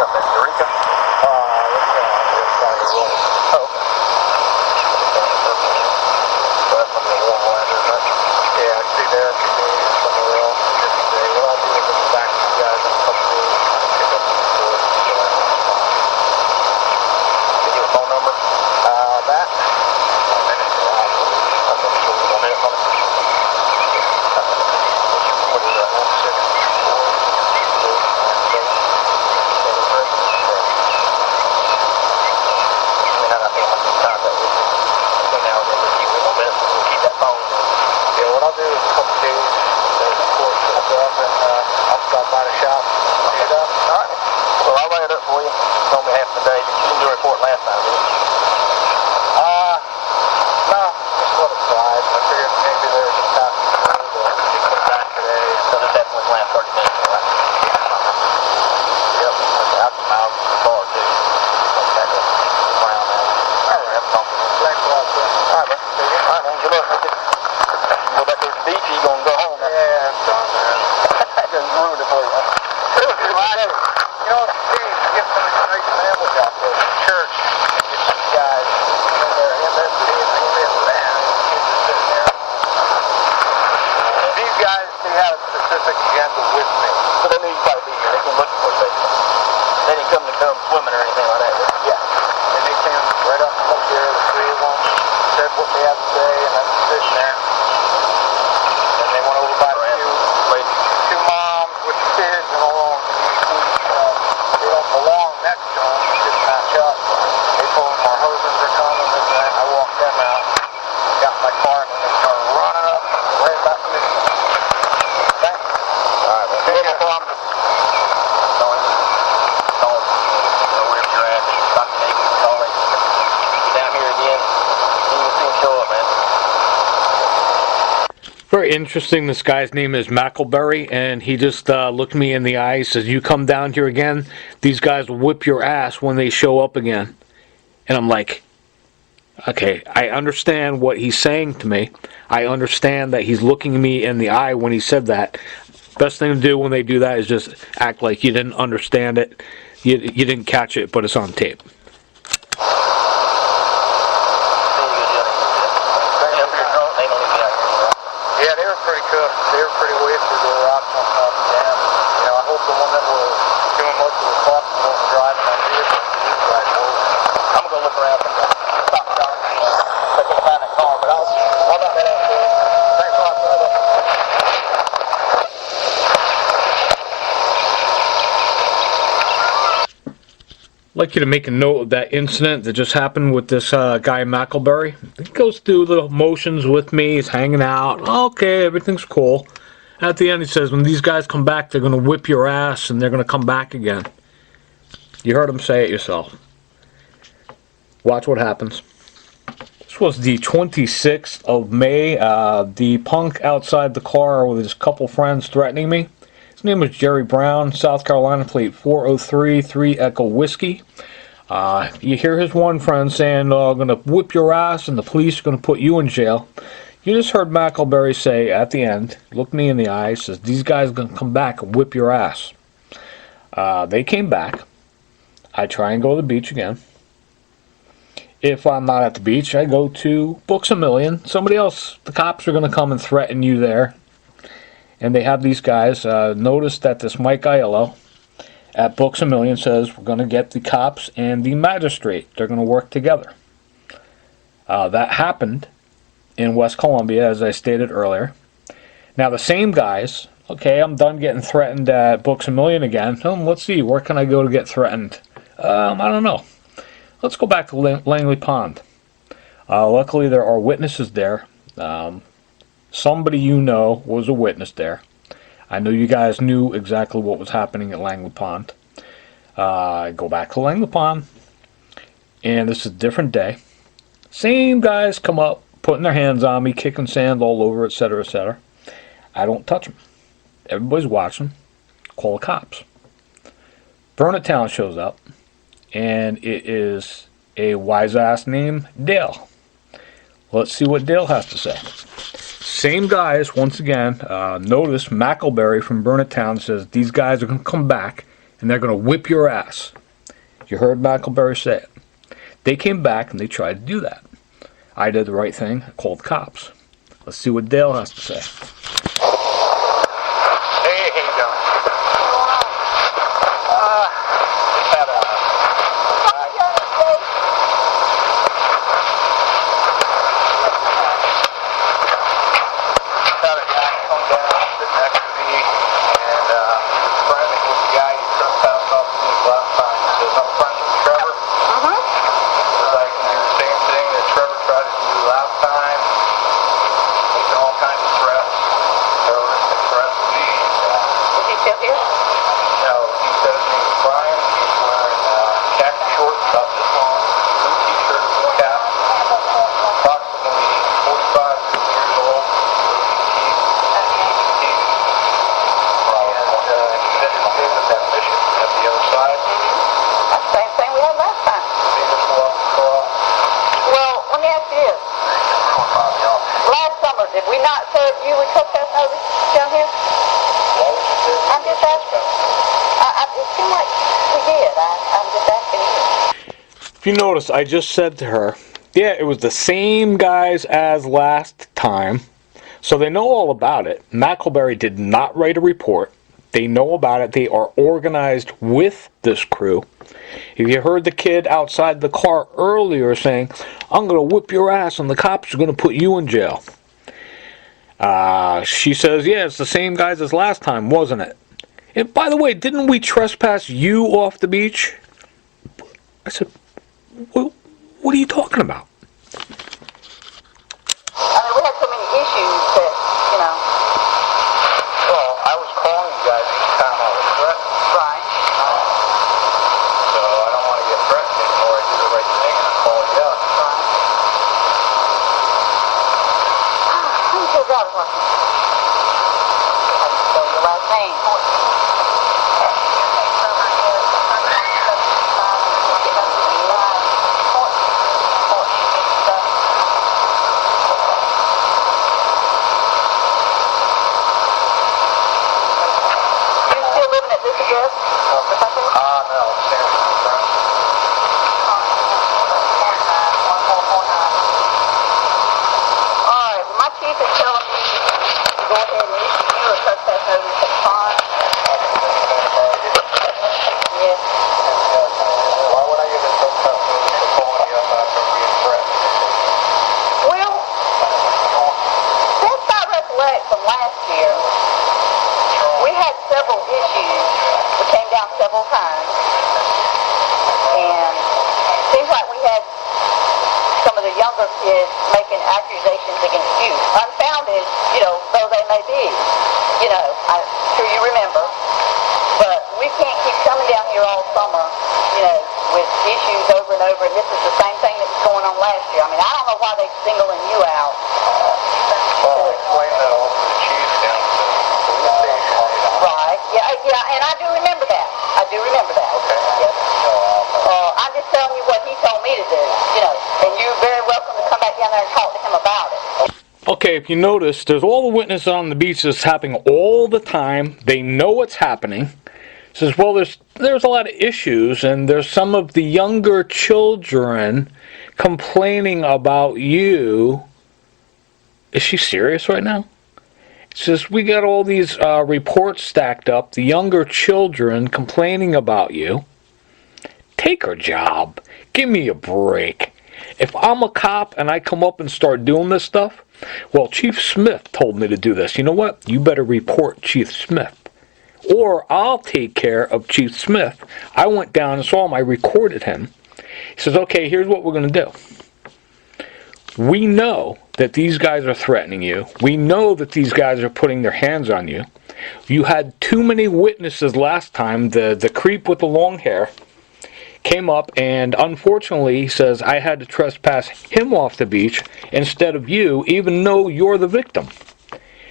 Up in Eureka? Let's say on the other side of the road. Oh, okay. So that's going to be a warm land, isn't it? Yeah, I stay there a few days, somewhere else, a different day. What I'll do is I'll be back to you guys in a couple days, kind of pick up the story. Did you have a phone number? That? I'm not sure we don't have it. What is that? 164. I think I'm in contact with you. Between now and then, we'll keep it on minutes. We'll keep that phone. Yeah, what I'll do is a couple days, there's a court comes up, and I'll stop by the shop. See it up. All right. Well, I'll write it up for you. You told me half the day. Did you do a report last time, didn't you? No, just let it slide. I figured maybe they were just passing through, but they come back today. So the definitely last 30 minutes, right? Yep. I'll keep my eyes on the car, too. Come back up around there. All right, have a talk. Thanks a lot, sir. All right, man. All right, man. Good luck. You can go back to the beach, or you going to go home, man? Yeah, I'm done, man. I just ruined it for you, man. You know, it's geez, you get some of these nice families out there from church, and you get these guys in their MSC and they live there, and kids are sitting there. These guys, they had a specific agenda with me. So they knew you'd probably be here. They came looking for you, basically. They didn't come swimming or anything like that, did they? Yeah. And they came right up there, the three of them, said what they had to say, and I'm sitting there. And they went over by the two moms with kids and all. They don't belong next to them. It didn't match up. They told them our husbands are coming, and then I walked them out, got in my car, and then they started running up, right back to me. Thanks. All right, man. Take care. I'm just telling you, wherever you're at, stop your neighbors, call it. Get down here again. You can see him show up, man. Very interesting. This guy's name is Macullbury, and he just looked me in the eye. He says, "You come down here again, these guys will whip your ass when they show up again." And I'm like, okay, I understand what he's saying to me. I understand that he's looking me in the eye when he said that. Best thing to do when they do that is just act like you didn't understand it. You didn't catch it, but it's on tape. Yeah, they were pretty cooked. They were pretty wasted. They were out on top of the dam. You know, I hope the one that was doing most of the talking wasn't driving that vehicle. These guys were. I'm going to go look around and stop down if I can find that car, but I'll knock that out for you. Thanks a lot, brother. I'd like you to make a note of that incident that just happened with this guy Macullbury. He goes through the motions with me. He's hanging out. Okay, everything's cool. At the end, he says, when these guys come back, they're going to whip your ass and they're going to come back again. You heard him say it yourself. Watch what happens. This was the 26th of May. The punk outside the car with his couple friends threatening me. His name was Jerry Brown, South Carolina, plate 403 3 Echo Whiskey. You hear his one friend saying, I'm going to whip your ass and the police are going to put you in jail. You just heard Macullbury say at the end, look me in the eye, says, these guys are going to come back and whip your ass. They came back. I try and go to the beach again. if I'm not at the beach, I go to Books A Million. Somebody else, the cops are going to come and threaten you there. And they have these guys. Notice that this Mike Aiello at Books A Million says we're going to get the cops and the magistrate. They're going to work together. That happened in West Columbia, as I stated earlier. Now the same guys, okay, I'm done getting threatened at Books A Million again. Let's see, where can I go to get threatened? I don't know. Let's go back to Langley Pond. Luckily, there are witnesses there. Somebody you know was a witness there. I know you guys knew exactly what was happening at Langley Pond. I go back to Langley Pond, and this is a different day. Same guys come up, putting their hands on me, kicking sand all over, etc., etc. I don't touch them. Everybody's watching. Call the cops. Burnettown shows up, and it is a wise ass named Dale. Let's see what Dale has to say. Same guys, once again. Notice Macullbury from Burnettown says these guys are going to come back and they're going to whip your ass. You heard Macullbury say it. They came back and they tried to do that. I did the right thing. I called the cops. Let's see what Dale has to say. Hey, how you doing? Just had a... Had a guy come down, sit next to me, and he was friendly with the guy who trespassed off me last time. He says, I'm friends with Trevor. He says, I can do the same thing that Trevor tried to do last time. Making all kinds of threats. Terroristic threats to me. Is he still here? No, he said his name is Brian. He's wearing khaki shorts about this long, blue t-shirt with a cap, approximately 45, 50 years old, teeth. And he said his name was that mission at the other side. That's the same thing we had last time. They just walked across. Well, let me ask you this. Last summer, did we not say you were trespassing over down here? Why would you say that? I'm just asking. It seemed like we did. I'm just asking you. If you notice, I just said to her, yeah, it was the same guys as last time. So they know all about it. Macullbury did not write a report. They know about it. They are organized with this crew. If you heard the kid outside the car earlier saying, I'm going to whip your ass and the cops are going to put you in jail. She says, yeah, it's the same guys as last time, wasn't it? And by the way, didn't we trespass you off the beach? I said, what are you talking about? I mean, we had so many issues that, you know. Well, I was calling you guys each time I was threatened. Right. So I don't want to get threatened anymore. I do the right thing and I call you up. Let me see your driver's license. I can spell your last name. You still living at this address? No, Sam from friends. Alright, my chief is telling me to go ahead and issue you a trespass notice to the pond. Yes. Why would I get a trespass notice for calling you up after being threatened? Well, since I recollect from last year, we had several issues. We came down several times. And it seems like we had some of the younger kids making accusations against you. Unfounded, you know, though they may be. You know, I'm sure you remember. But we can't keep coming down here all summer, you know, with issues over and over. And this is the same thing that was going on last year. I mean, I don't know why they're singling you out. Well, I explained that all to the chief down at the police station. Right. Yeah, and I do remember that. Okay. Yes. I'm just telling you what he told me to do, you know, and you're very welcome to come back down there and talk to him about it. Okay, if you notice, there's all the witnesses on the beach that's happening all the time. They know what's happening. Says, well, there's a lot of issues, and there's some of the younger children complaining about you. Is she serious right now? It says, we got all these reports stacked up, the younger children complaining about you. Take her job. Give me a break. If I'm a cop and I come up and start doing this stuff, well, Chief Smith told me to do this. You know what? You better report Chief Smith. Or I'll take care of Chief Smith. I went down and saw him. I recorded him. He says, okay, here's what we're going to do. We know that these guys are threatening you. We know that these guys are putting their hands on you. You had too many witnesses last time. The creep with the long hair came up, and unfortunately, he says, I had to trespass him off the beach instead of you, even though you're the victim.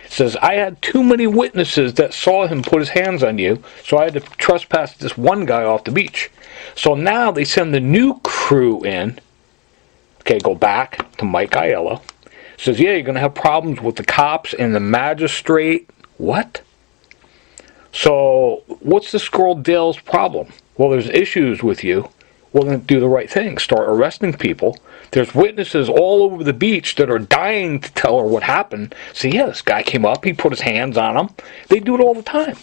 Says, I had too many witnesses that saw him put his hands on you, so I had to trespass this one guy off the beach. So now they send the new crew in. Okay, go back to Mike Aiello. Says, yeah, you're going to have problems with the cops and the magistrate. What? So what's this girl Dale's problem? Well, there's issues with you. Well, then do the right thing. Start arresting people. There's witnesses all over the beach that are dying to tell her what happened. So, yeah, this guy came up. He put his hands on them. They do it all the time.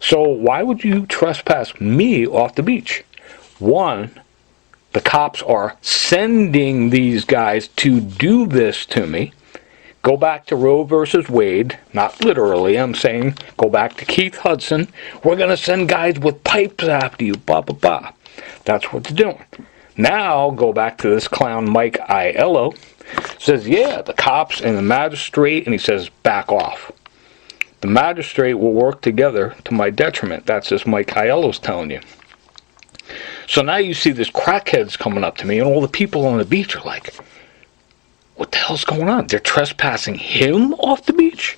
So why would you trespass me off the beach? One, the cops are sending these guys to do this to me. Go back to Roe versus Wade. Not literally. I'm saying go back to Keith Hudson. We're going to send guys with pipes after you. Blah, blah, blah. That's what they're doing. Now, go back to this clown Mike Aiello. Says, yeah, the cops and the magistrate, and he says, back off. The magistrate will work together to my detriment. That's this Mike Aiello's telling you. So now you see this crackheads coming up to me, and all the people on the beach are like, what the hell's going on? They're trespassing him off the beach?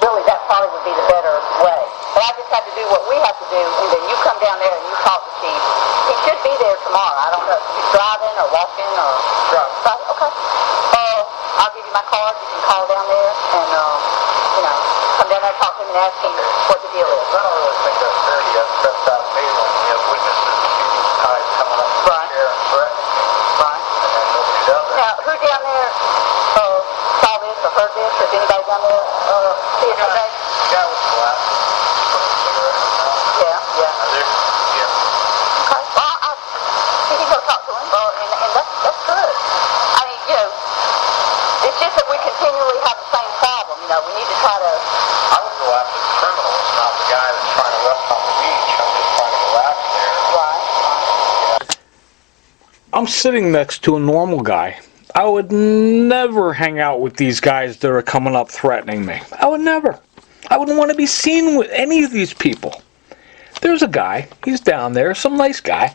Really, that probably would be the better way. But I just have to do what we have to do, and then you come down there and you talk to Chief. He should be there tomorrow. I don't know if he's driving or walking or... Driving. Okay. I'll give you my card. You can call down there and, come down there and talk to him and ask him what the deal is. I don't really think that's fair. You have to trespass me when you have witnesses shooting tides coming up from the air and threatening me. Right. And then nobody down there. Now, who down there saw this or heard this? Has anybody down there see it today? Guy with glasses, put a cigarette in his mouth. Yeah. Okay. Well, you can go talk to him. And that's good. I mean, it's just that we continually have the same problem. We need to try to... I would go after the criminals, not the guy that's trying to rest on the beach. I'm just trying to relax there. Right. I'm sitting next to a normal guy. I would never hang out with these guys that are coming up threatening me. I would never. I wouldn't want to be seen with any of these people. There's a guy. He's down there. Some nice guy.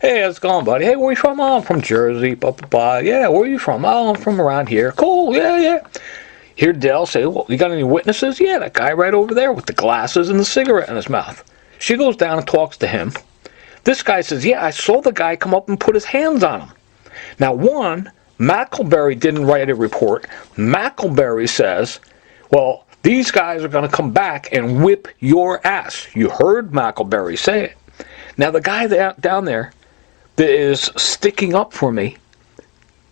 Hey, how's it going, buddy? Hey, where you from? Oh, I'm from Jersey. Blah, blah, blah. Yeah, where are you from? Oh, I'm from around here. Cool. Yeah. Hear Dale say, well, you got any witnesses? Yeah, that guy right over there with the glasses and the cigarette in his mouth. She goes down and talks to him. This guy says, yeah, I saw the guy come up and put his hands on him. Now, one, Macullbury didn't write a report. Macullbury says, well, these guys are going to come back and whip your ass. You heard Macullbury say it. Now, the guy down there that is sticking up for me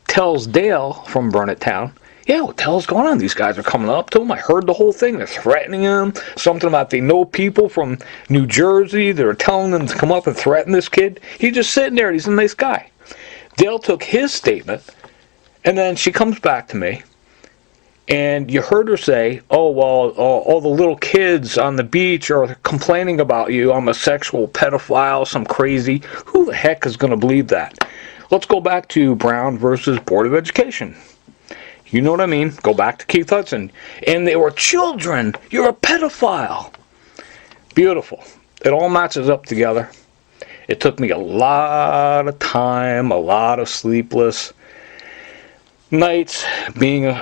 tells Dale from Burnettown, yeah, what the hell's going on? These guys are coming up to him. I heard the whole thing. They're threatening him. Something about they know people from New Jersey. They're telling them to come up and threaten this kid. He's just sitting there. He's a nice guy. Dale took his statement, and then she comes back to me, and you heard her say, oh, well, all the little kids on the beach are complaining about you. I'm a sexual pedophile, some crazy. Who the heck is going to believe that? Let's go back to Brown versus Board of Education. You know what I mean? Go back to Keith Hudson. And they were children. You're a pedophile. Beautiful. It all matches up together. It took me a lot of time, a lot of sleepless nights, being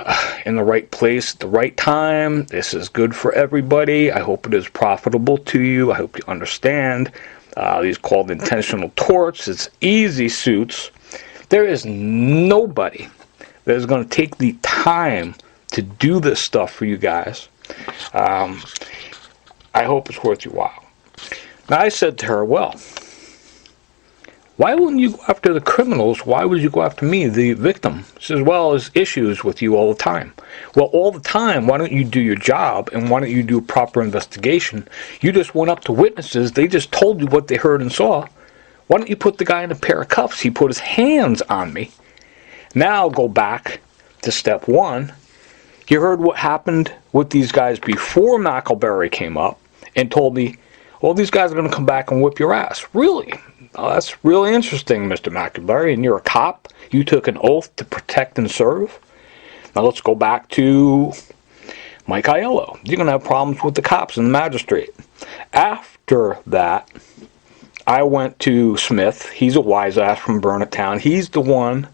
in the right place at the right time. This is good for everybody. I hope it is profitable to you. I hope you understand. These are called intentional torts. It's easy suits. There is nobody that is going to take the time to do this stuff for you guys. I hope it's worth your while. I said to her, well, why wouldn't you go after the criminals? Why would you go after me, the victim? She says, well, there's issues with you all the time. Well, all the time, why don't you do your job, and why don't you do a proper investigation? You just went up to witnesses. They just told you what they heard and saw. Why don't you put the guy in a pair of cuffs? He put his hands on me. Now go back to step one. You heard what happened with these guys before Macullbury came up and told me, well, these guys are going to come back and whip your ass. Really? Oh, that's really interesting, Mr. Macullbury. And you're a cop. You took an oath to protect and serve. Now let's go back to Mike Aiello. You're going to have problems with the cops and the magistrate. After that, I went to Smith. He's a wise ass from Burnettown. He's the one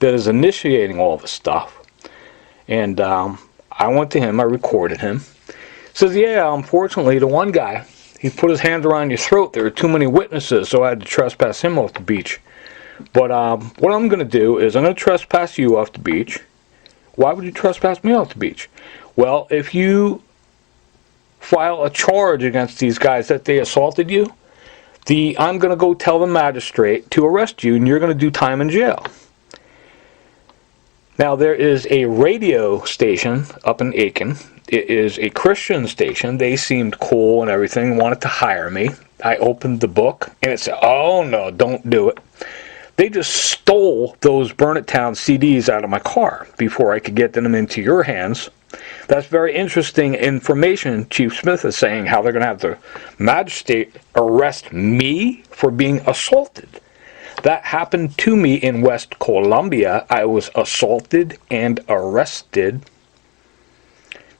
that is initiating all this stuff. And I went to him. I recorded him. Says, yeah, unfortunately, the one guy, he put his hands around your throat. There were too many witnesses, so I had to trespass him off the beach. But what I'm going to do is I'm going to trespass you off the beach. Why would you trespass me off the beach? Well, if you file a charge against these guys that they assaulted you, I'm going to go tell the magistrate to arrest you, and you're going to do time in jail. Now, there is a radio station up in Aiken. It is a Christian station. They seemed cool and everything, wanted to hire me. I opened the book, and it said, oh, no, don't do it. They just stole those Burnettown CDs out of my car before I could get them into your hands. That's very interesting information. Chief Smith is saying how they're going to have the magistrate arrest me for being assaulted. That happened to me in West Columbia. I was assaulted and arrested.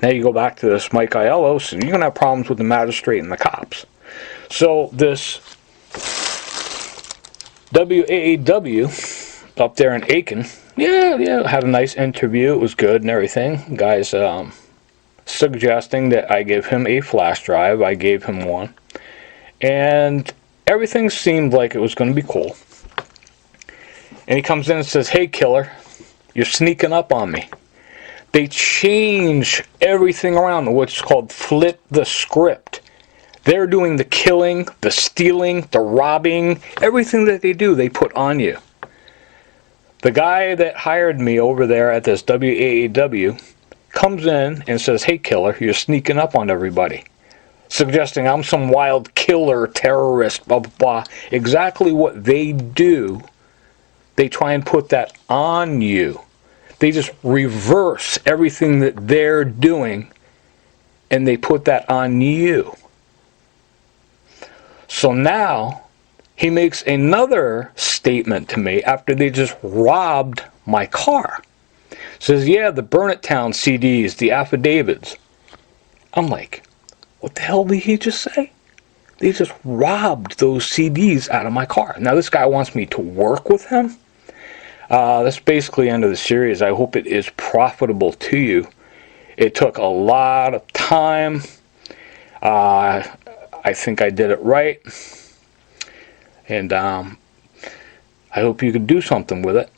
Now you go back to this Mike Aiello, so you're going to have problems with the magistrate and the cops. So this WAAW up there in Aiken, yeah, had a nice interview. It was good and everything. Guys suggesting that I give him a flash drive. I gave him one. And everything seemed like it was going to be cool. And he comes in and says, hey, killer, you're sneaking up on me. They change everything around, what's called flip the script. They're doing the killing, the stealing, the robbing, everything that they do, they put on you. The guy that hired me over there at this WAAW comes in and says, hey, killer, you're sneaking up on everybody. Suggesting I'm some wild killer, terrorist, blah, blah, blah. Exactly what they do, they try and put that on you. They just reverse everything that they're doing, and they put that on you. So now, he makes another statement to me after they just robbed my car. Says, yeah, the Burnettown CDs, the affidavits. I'm like, what the hell did he just say? They just robbed those CDs out of my car. Now this guy wants me to work with him. That's basically the end of the series. I hope it is profitable to you. It took a lot of time. I think I did it right. And I hope you can do something with it.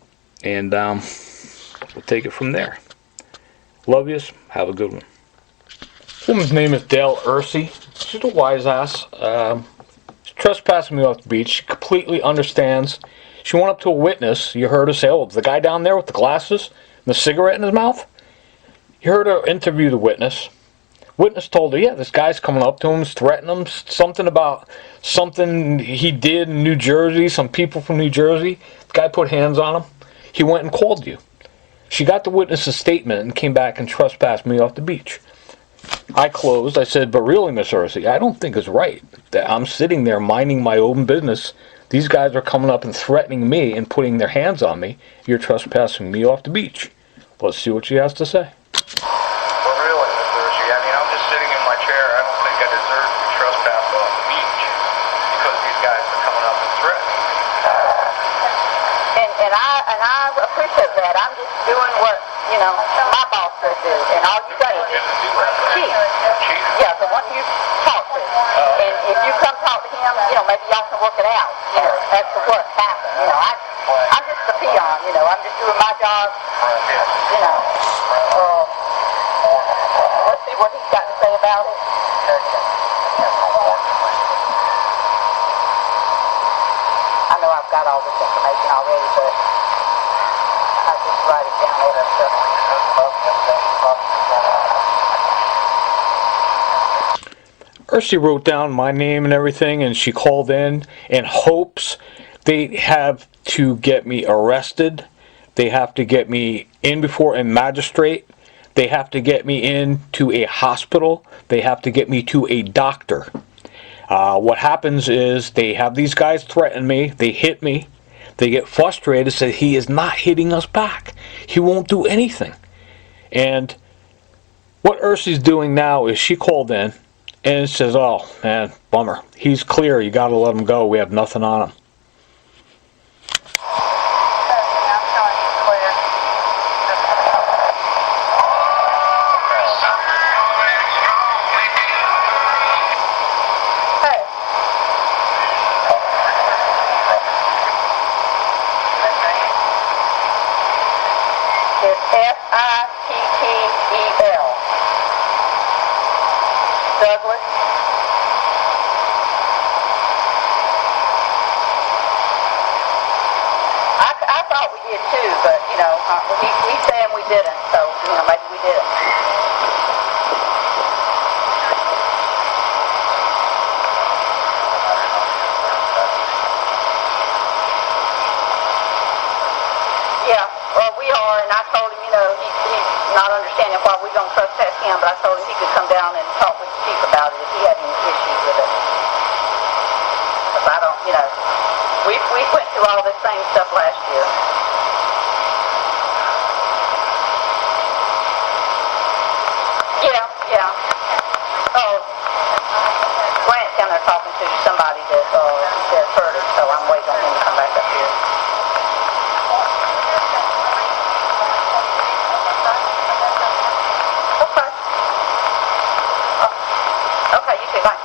And we'll take it from there. Love yous. Have a good one. This woman's name is Dale Ursey. She's a wise ass. She's trespassing me off the beach. She completely understands. She went up to a witness. You heard her say, oh, the guy down there with the glasses and the cigarette in his mouth? You heard her interview the witness. Witness told her, yeah, this guy's coming up to him, threatening him, something about something he did in New Jersey, some people from New Jersey. The guy put hands on him. He went and called you. She got the witness's statement and came back and trespassed me off the beach. I closed. I said, but really, Miss Ursey, I don't think it's right that I'm sitting there minding my own business. These guys are coming up and threatening me and putting their hands on me. You're trespassing me off the beach. Let's see what she has to say. Well, really, Miss Ursey, I mean, I'm just sitting in my chair. I don't think I deserve to be trespassed off the beach because these guys are coming up and threatening me. And I appreciate that. I'm just doing what, my boss says do. And all you got to do is chief. Yeah, the one you talk to. And if you come talk to him, maybe y'all can work it out, as to what happened. I'm just a peon, I'm just doing my job, Let's see what he's got to say about it. I know I've got all this information already, but I just write it down later. She wrote down my name and everything, and she called in hopes they have to get me arrested. They have to get me in before a magistrate. They have to get me into a hospital. They have to get me to a doctor. What happens is they have these guys threaten me. They hit me. They get frustrated, say he is not hitting us back. He won't do anything. And what Ursi's doing now is she called in and says, oh, man, bummer. He's clear. You got to let him go. We have nothing on him. It's Sittel. Douglas. I thought we did too, but you know, he's saying we didn't, so you know, maybe we didn't. Yeah, well, we are, and I told him, you know, he's not understanding why we're going to trespass him, but I told him he could come down and talk with the chief about it if he had any issues with it. Because I don't, you know, we went through all this same stuff last year. Yeah. Oh, Grant's down there talking to somebody that heard it, so I'm waiting on him to come back up here. Okay, you too, bye.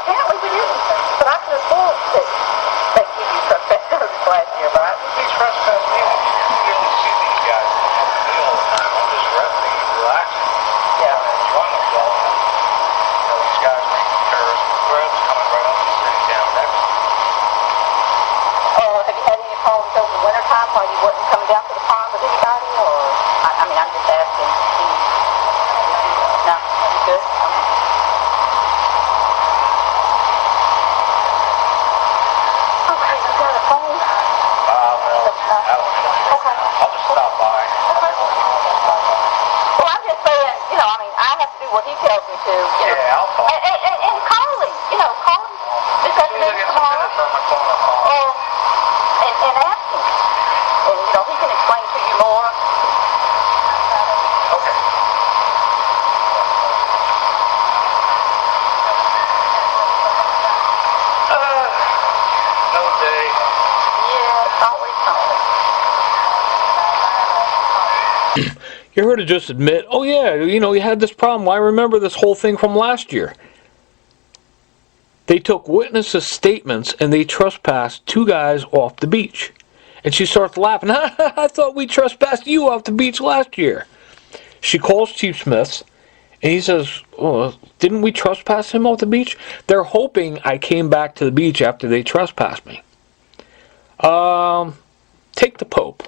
Apparently we didn't, but I could have sworn that they give you trespass notice last year, right? They trespass me when you don't see these guys all the time. I'm just resting and relaxing. Yeah. I'm enjoying myself. You know, these guys making terrorist threats coming right up the city down next. Have you had any problems over the wintertime while you wasn't coming down to the pond with anybody, or? I mean, I'm just asking. No, you good? Okay, you got a phone? Well, I don't know. Okay. I'll just stop by. Well, I'm just saying, you know, I mean, I have to do what he tells me to. You know. Yeah, I'll talk. And call him, you know, call him this As soon as I afternoon, get some tomorrow. minutes on my phone, I'll call. And ask him. And, you know, he can explain to you more. Okay. Another day. Yeah, it's always something. You heard her just admit, oh yeah, you know, you had this problem. I remember this whole thing from last year. They took witnesses' statements and they trespassed two guys off the beach. And she starts laughing. I thought we trespassed you off the beach last year. She calls Chief Smith's and he says, oh, didn't we trespass him off the beach? They're hoping I came back to the beach after they trespassed me. Take the Pope.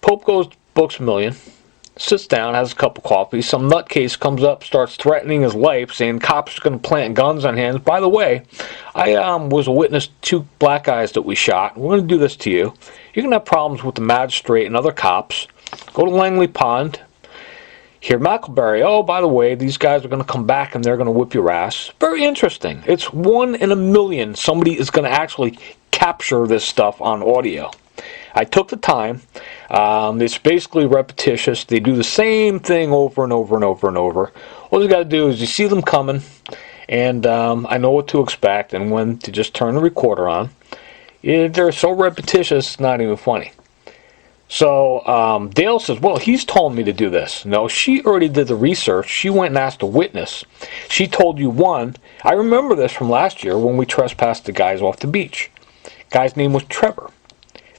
Pope goes books a million, sits down, has a cup of coffee. Some nutcase comes up, starts threatening his life, saying cops are going to plant guns on hands. By the way, I was a witness to two black guys that we shot. We're going to do this to you. You're going to have problems with the magistrate and other cops. Go to Langley Pond. Here, Macullbury. Oh, by the way, these guys are going to come back and they're going to whip your ass. Very interesting. It's 1 in a million somebody is going to actually capture this stuff on audio. I took the time. It's basically repetitious. They do the same thing over and over and over and over. All you got to do is you see them coming, and I know what to expect and when to just turn the recorder on. They're so repetitious, it's not even funny. So Dale says, well, he's told me to do this. No, she already did the research. She went and asked a witness. She told you one. I remember this from last year when we trespassed the guys off the beach. Guy's name was Trevor.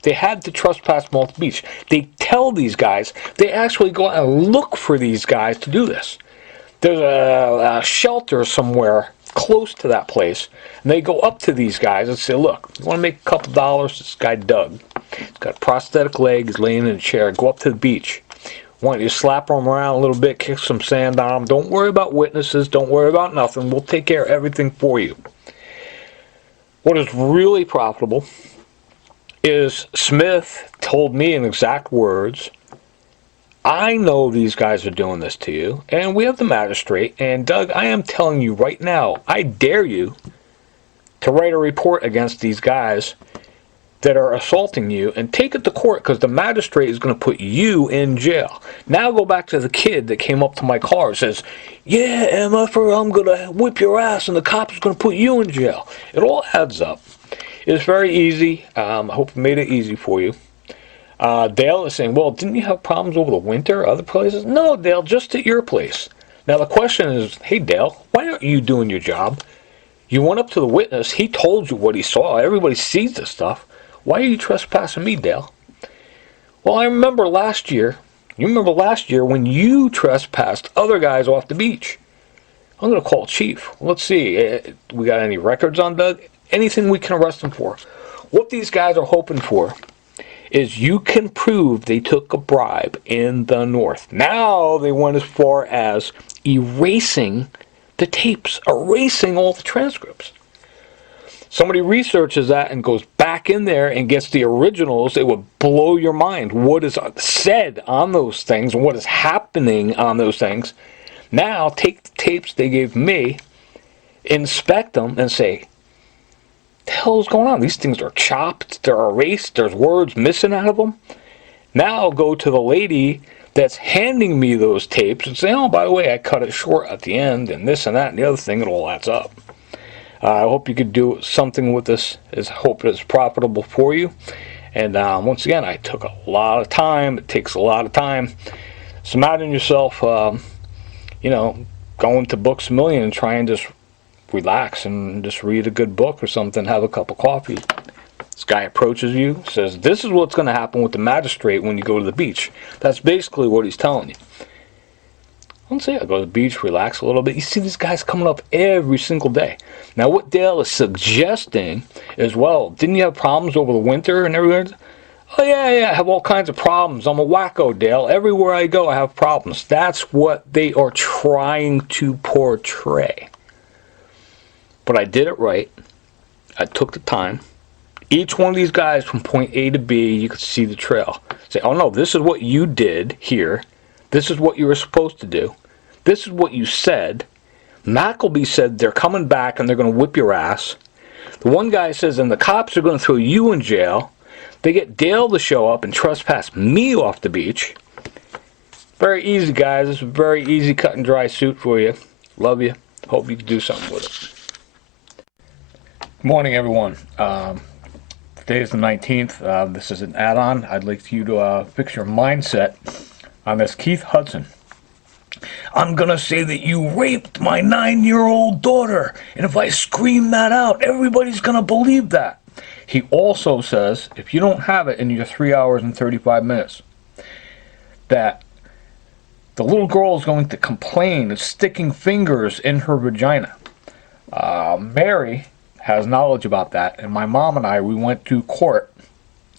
They had to trespass them off the beach. They tell these guys, they actually go out and look for these guys to do this. there's a shelter somewhere close to that place, and they go up to these guys and say, look, you want to make a couple dollars? This guy Doug, he's got a prosthetic leg, he's laying in a chair, go up to the beach. Want you to slap him around a little bit, kick some sand on him. Don't worry about witnesses, don't worry about nothing. We'll take care of everything for you. What is really profitable is Smith told me in exact words, I know these guys are doing this to you, and we have the magistrate, and Doug, I am telling you right now, I dare you to write a report against these guys that are assaulting you and take it to court, because the magistrate is going to put you in jail. Now go back to the kid that came up to my car and says, yeah, MFer, I'm going to whip your ass and the cop is going to put you in jail. It all adds up. It's very easy. I hope I made it easy for you. Dale is saying, well, didn't you have problems over the winter other places? No, Dale, just at your place. Now the question is, hey, Dale, why aren't you doing your job? You went up to the witness. He told you what he saw. Everybody sees this stuff. Why are you trespassing me, Dale? Well, I remember last year. You remember last year when you trespassed other guys off the beach. I'm going to call chief. Let's see. We got any records on Doug? Anything we can arrest him for. What these guys are hoping for is you can prove they took a bribe in the north. Now they went as far as erasing the tapes, erasing all the transcripts. Somebody researches that and goes back in there and gets the originals. It would blow your mind what is said on those things and what is happening on those things. Now take the tapes they gave me, inspect them, and say, the hell is going on? These things are chopped, they're erased, there's words missing out of them. Now go to the lady that's handing me those tapes and say, oh, by the way, I cut it short at the end and this and that and the other thing. It all adds up. I hope you could do something with this. I hope it's profitable for you. And once again, I took a lot of time. It takes a lot of time. So imagine yourself, going to Books A Million and try and just relax and just read a good book or something, have a cup of coffee. This guy approaches you, says, this is what's going to happen with the magistrate when you go to the beach. That's basically what he's telling you. Let's say I go to the beach, relax a little bit. You see these guys coming up every single day. Now what Dale is suggesting is, well, didn't you have problems over the winter and everywhere? Oh yeah, I have all kinds of problems. I'm a wacko, Dale. Everywhere I go, I have problems. That's what they are trying to portray. But I did it right. I took the time. Each one of these guys from point A to B, you could see the trail. Say, oh no, this is what you did here. This is what you were supposed to do. This is what you said. Macullbury said they're coming back and they're going to whip your ass. The one guy says, and the cops are going to throw you in jail. They get Dale to show up and trespass me off the beach. Very easy, guys. It's a very easy cut and dry suit for you. Love you. Hope you can do something with it. Good morning, everyone. Today is the 19th. This is an add-on. I'd like you to fix your mindset on this Keith Hudson. I'm gonna say that you raped my 9-year-old daughter, and if I scream that out, everybody's gonna believe that. He also says, if you don't have it in your 3 hours and 35 minutes, that the little girl is going to complain of sticking fingers in her vagina. Mary has knowledge about that, and my mom and I, we went to court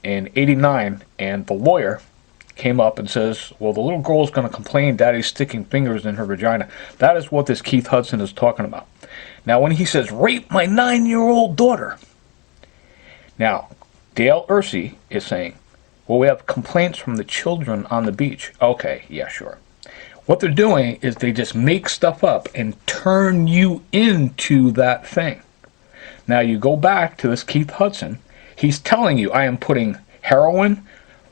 in '89, and the lawyer came up and says, well, the little girl's going to complain daddy's sticking fingers in her vagina. That is what this Keith Hudson is talking about. Now, when he says, rape my 9-year-old daughter. Now, Dale Ursey is saying, well, we have complaints from the children on the beach. Okay, yeah, sure. What they're doing is they just make stuff up and turn you into that thing. Now, you go back to this Keith Hudson. He's telling you, I am putting heroin,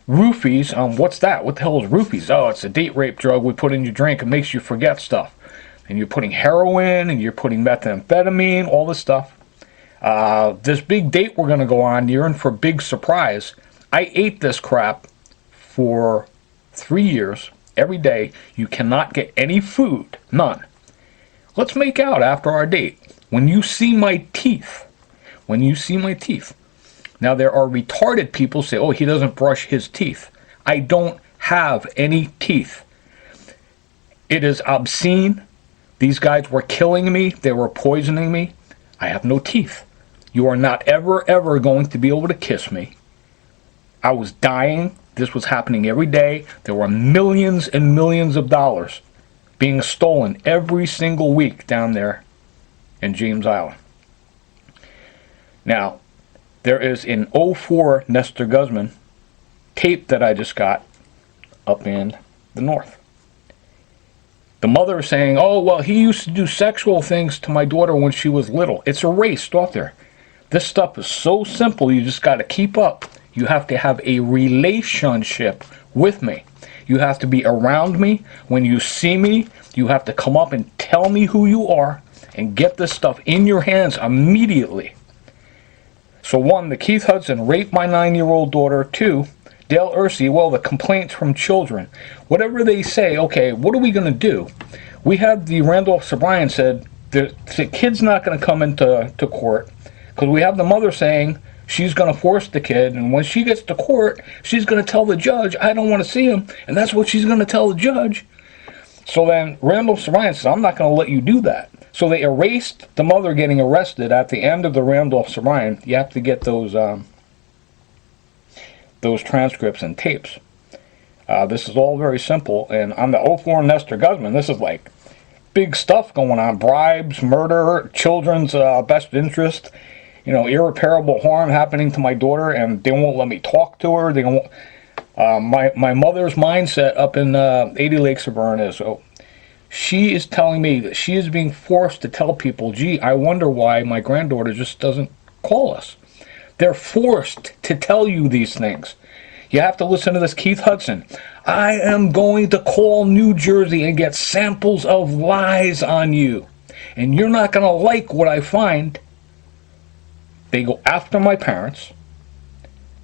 roofies, what's that? What the hell is roofies? Oh, it's a date rape drug we put in your drink. It makes you forget stuff. And you're putting heroin, and you're putting methamphetamine, all this stuff. This big date we're going to go on, you're in for a big surprise. I ate this crap for 3 years, every day. You cannot get any food, none. Let's make out after our date. When you see my teeth, Now, there are retarded people who say, oh, he doesn't brush his teeth. I don't have any teeth. It is obscene These guys were killing me. They were poisoning me. I have no teeth. You are not ever, ever going to be able to kiss me. I was dying. This was happening every day. There were millions and millions of dollars being stolen every single week down there in James Island. Now, there is an '04 Nestor Guzman tape that I just got up in the north. The mother is saying, oh, well, he used to do sexual things to my daughter when she was little. It's erased off there. This stuff is so simple, you just got to keep up. You have to have a relationship with me. You have to be around me. When you see me, you have to come up and tell me who you are and get this stuff in your hands immediately. So 1, the Keith Hudson raped my 9-year-old daughter. 2, Dale Ursi, well, the complaints from children. Whatever they say, okay, what are we going to do? We had the Randolph O'Brien said the kid's not going to come into court because we have the mother saying she's going to force the kid, and when she gets to court, she's going to tell the judge, I don't want to see him, and that's what she's going to tell the judge. So then Randolph O'Brien says, I'm not going to let you do that. So they erased the mother getting arrested at the end of the Randolph O'Brien. You have to get those transcripts and tapes. This is all very simple. And on the '04 Nestor Guzman, this is like big stuff going on. Bribes, murder, children's best interest, irreparable harm happening to my daughter, and they won't let me talk to her. They won't. My mother's mindset up in 80 Lakes of Burn is, she is telling me that she is being forced to tell people, gee, I wonder why my granddaughter just doesn't call us. They're forced to tell you these things. You have to listen to this Keith Hudson. I am going to call New Jersey and get samples of lies on you. And you're not going to like what I find. They go after my parents.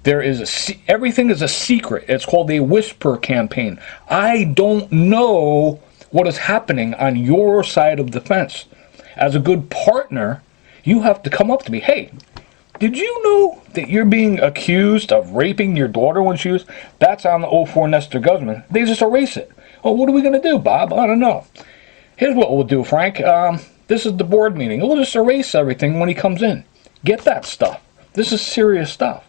Everything is a secret. It's called a whisper campaign. I don't know what is happening on your side of the fence. As a good partner, you have to come up to me. Hey, did you know that you're being accused of raping your daughter when she was... That's on the '04 Nestor Guzman. They just erase it. Oh, what are we going to do, Bob? I don't know. Here's what we'll do, Frank. This is the board meeting. We'll just erase everything when he comes in. Get that stuff. This is serious stuff.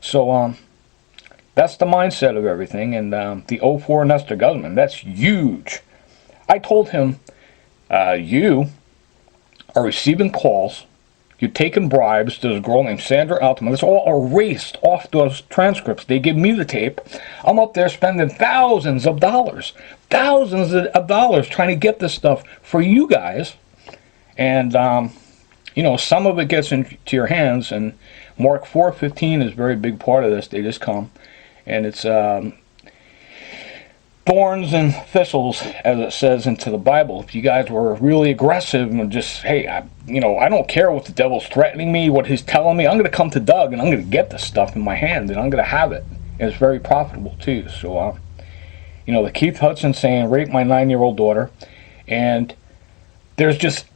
So, that's the mindset of everything. And the '04 Nestor Guzman, that's huge. I told him, you are receiving calls, you're taking bribes. There's a girl named Sandra Altman. It's all erased off those transcripts. They give me the tape. I'm up there spending thousands of dollars trying to get this stuff for you guys. And, some of it gets into your hands, and Mark 4:15 is a very big part of this. They just come, and it's thorns and thistles, as it says into the Bible. If you guys were really aggressive and just, hey, I don't care what the devil's threatening me, what he's telling me. I'm going to come to Doug, and I'm going to get this stuff in my hand, and I'm going to have it. And it's very profitable, too. So, the Keith Hudson saying, rape my 9-year-old daughter. And there's just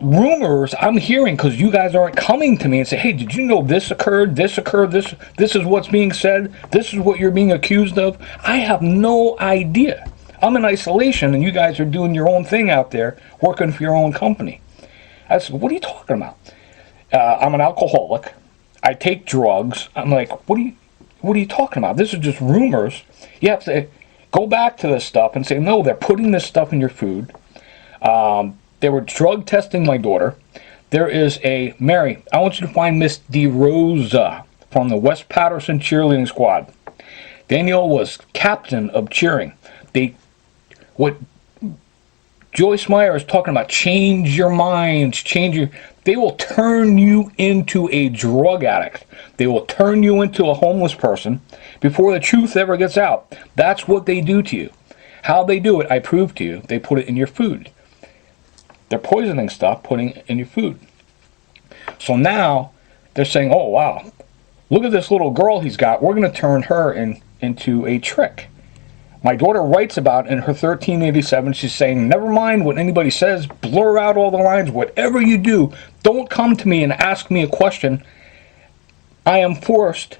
rumors I'm hearing because you guys aren't coming to me and say, hey, did you know this occurred, this is what's being said, this is what you're being accused of. I have no idea. I'm in isolation and you guys are doing your own thing out there, working for your own company. I said, what are you talking about? I'm an alcoholic. I take drugs. I'm like, what are you talking about? This is just rumors. You have to go back to this stuff and say, no, they're putting this stuff in your food. They were drug testing my daughter. There is Mary, I want you to find Miss DeRosa from the West Patterson cheerleading squad. Danielle was captain of cheering. What Joyce Meyer is talking about, change your minds, they will turn you into a drug addict. They will turn you into a homeless person before the truth ever gets out. That's what they do to you. How they do it, I proved to you. They put it in your food. They're poisoning stuff, putting it in your food. So now they're saying, oh, wow, look at this little girl he's got. We're going to turn her into a trick. My daughter writes about in her 1387, she's saying, never mind what anybody says, blur out all the lines, whatever you do, don't come to me and ask me a question. I am forced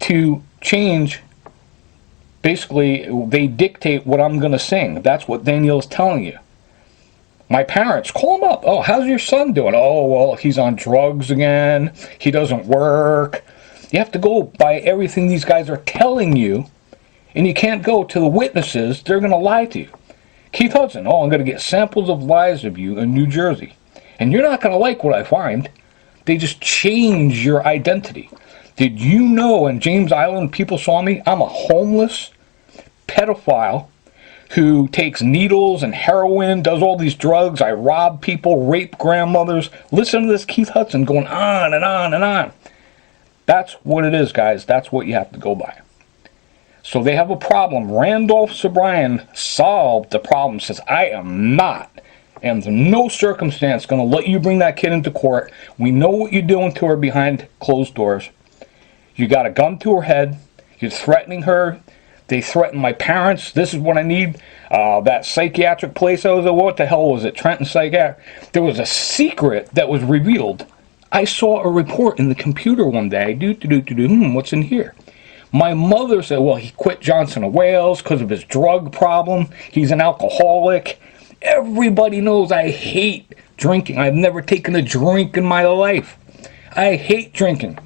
to change. Basically, they dictate what I'm going to sing. That's what Danielle's telling you. My parents, call him up. Oh, how's your son doing? Oh, well, he's on drugs again. He doesn't work. You have to go by everything these guys are telling you, and you can't go to the witnesses. They're going to lie to you. Keith Hudson, oh, I'm going to get samples of lies of you in New Jersey. And you're not going to like what I find. They just change your identity. Did you know in James Island people saw me? I'm a homeless pedophile who takes needles and heroin, does all these drugs. I rob people, rape grandmothers. Listen to this Keith Hudson going on and on and on. That's what it is, guys. That's what you have to go by. So they have a problem. Randolph Sobrian solved the problem. Says, I am not, and in no circumstance, going to let you bring that kid into court. We know what you're doing to her behind closed doors. You got a gun to her head. You're threatening her. They threatened my parents. This is what I need. That psychiatric place I was at, what the hell was it? Trenton Psychiatric. There was a secret that was revealed. I saw a report in the computer one day. What's in here? My mother said, well, he quit Johnson & Wales because of his drug problem. He's an alcoholic. Everybody knows I hate drinking. I've never taken a drink in my life. I hate drinking.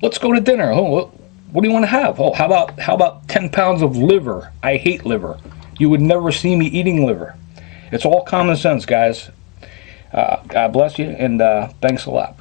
Let's go to dinner. Oh, what do you want to have? Oh, how about 10 pounds of liver? I hate liver. You would never see me eating liver. It's all common sense, guys. God bless you, and thanks a lot.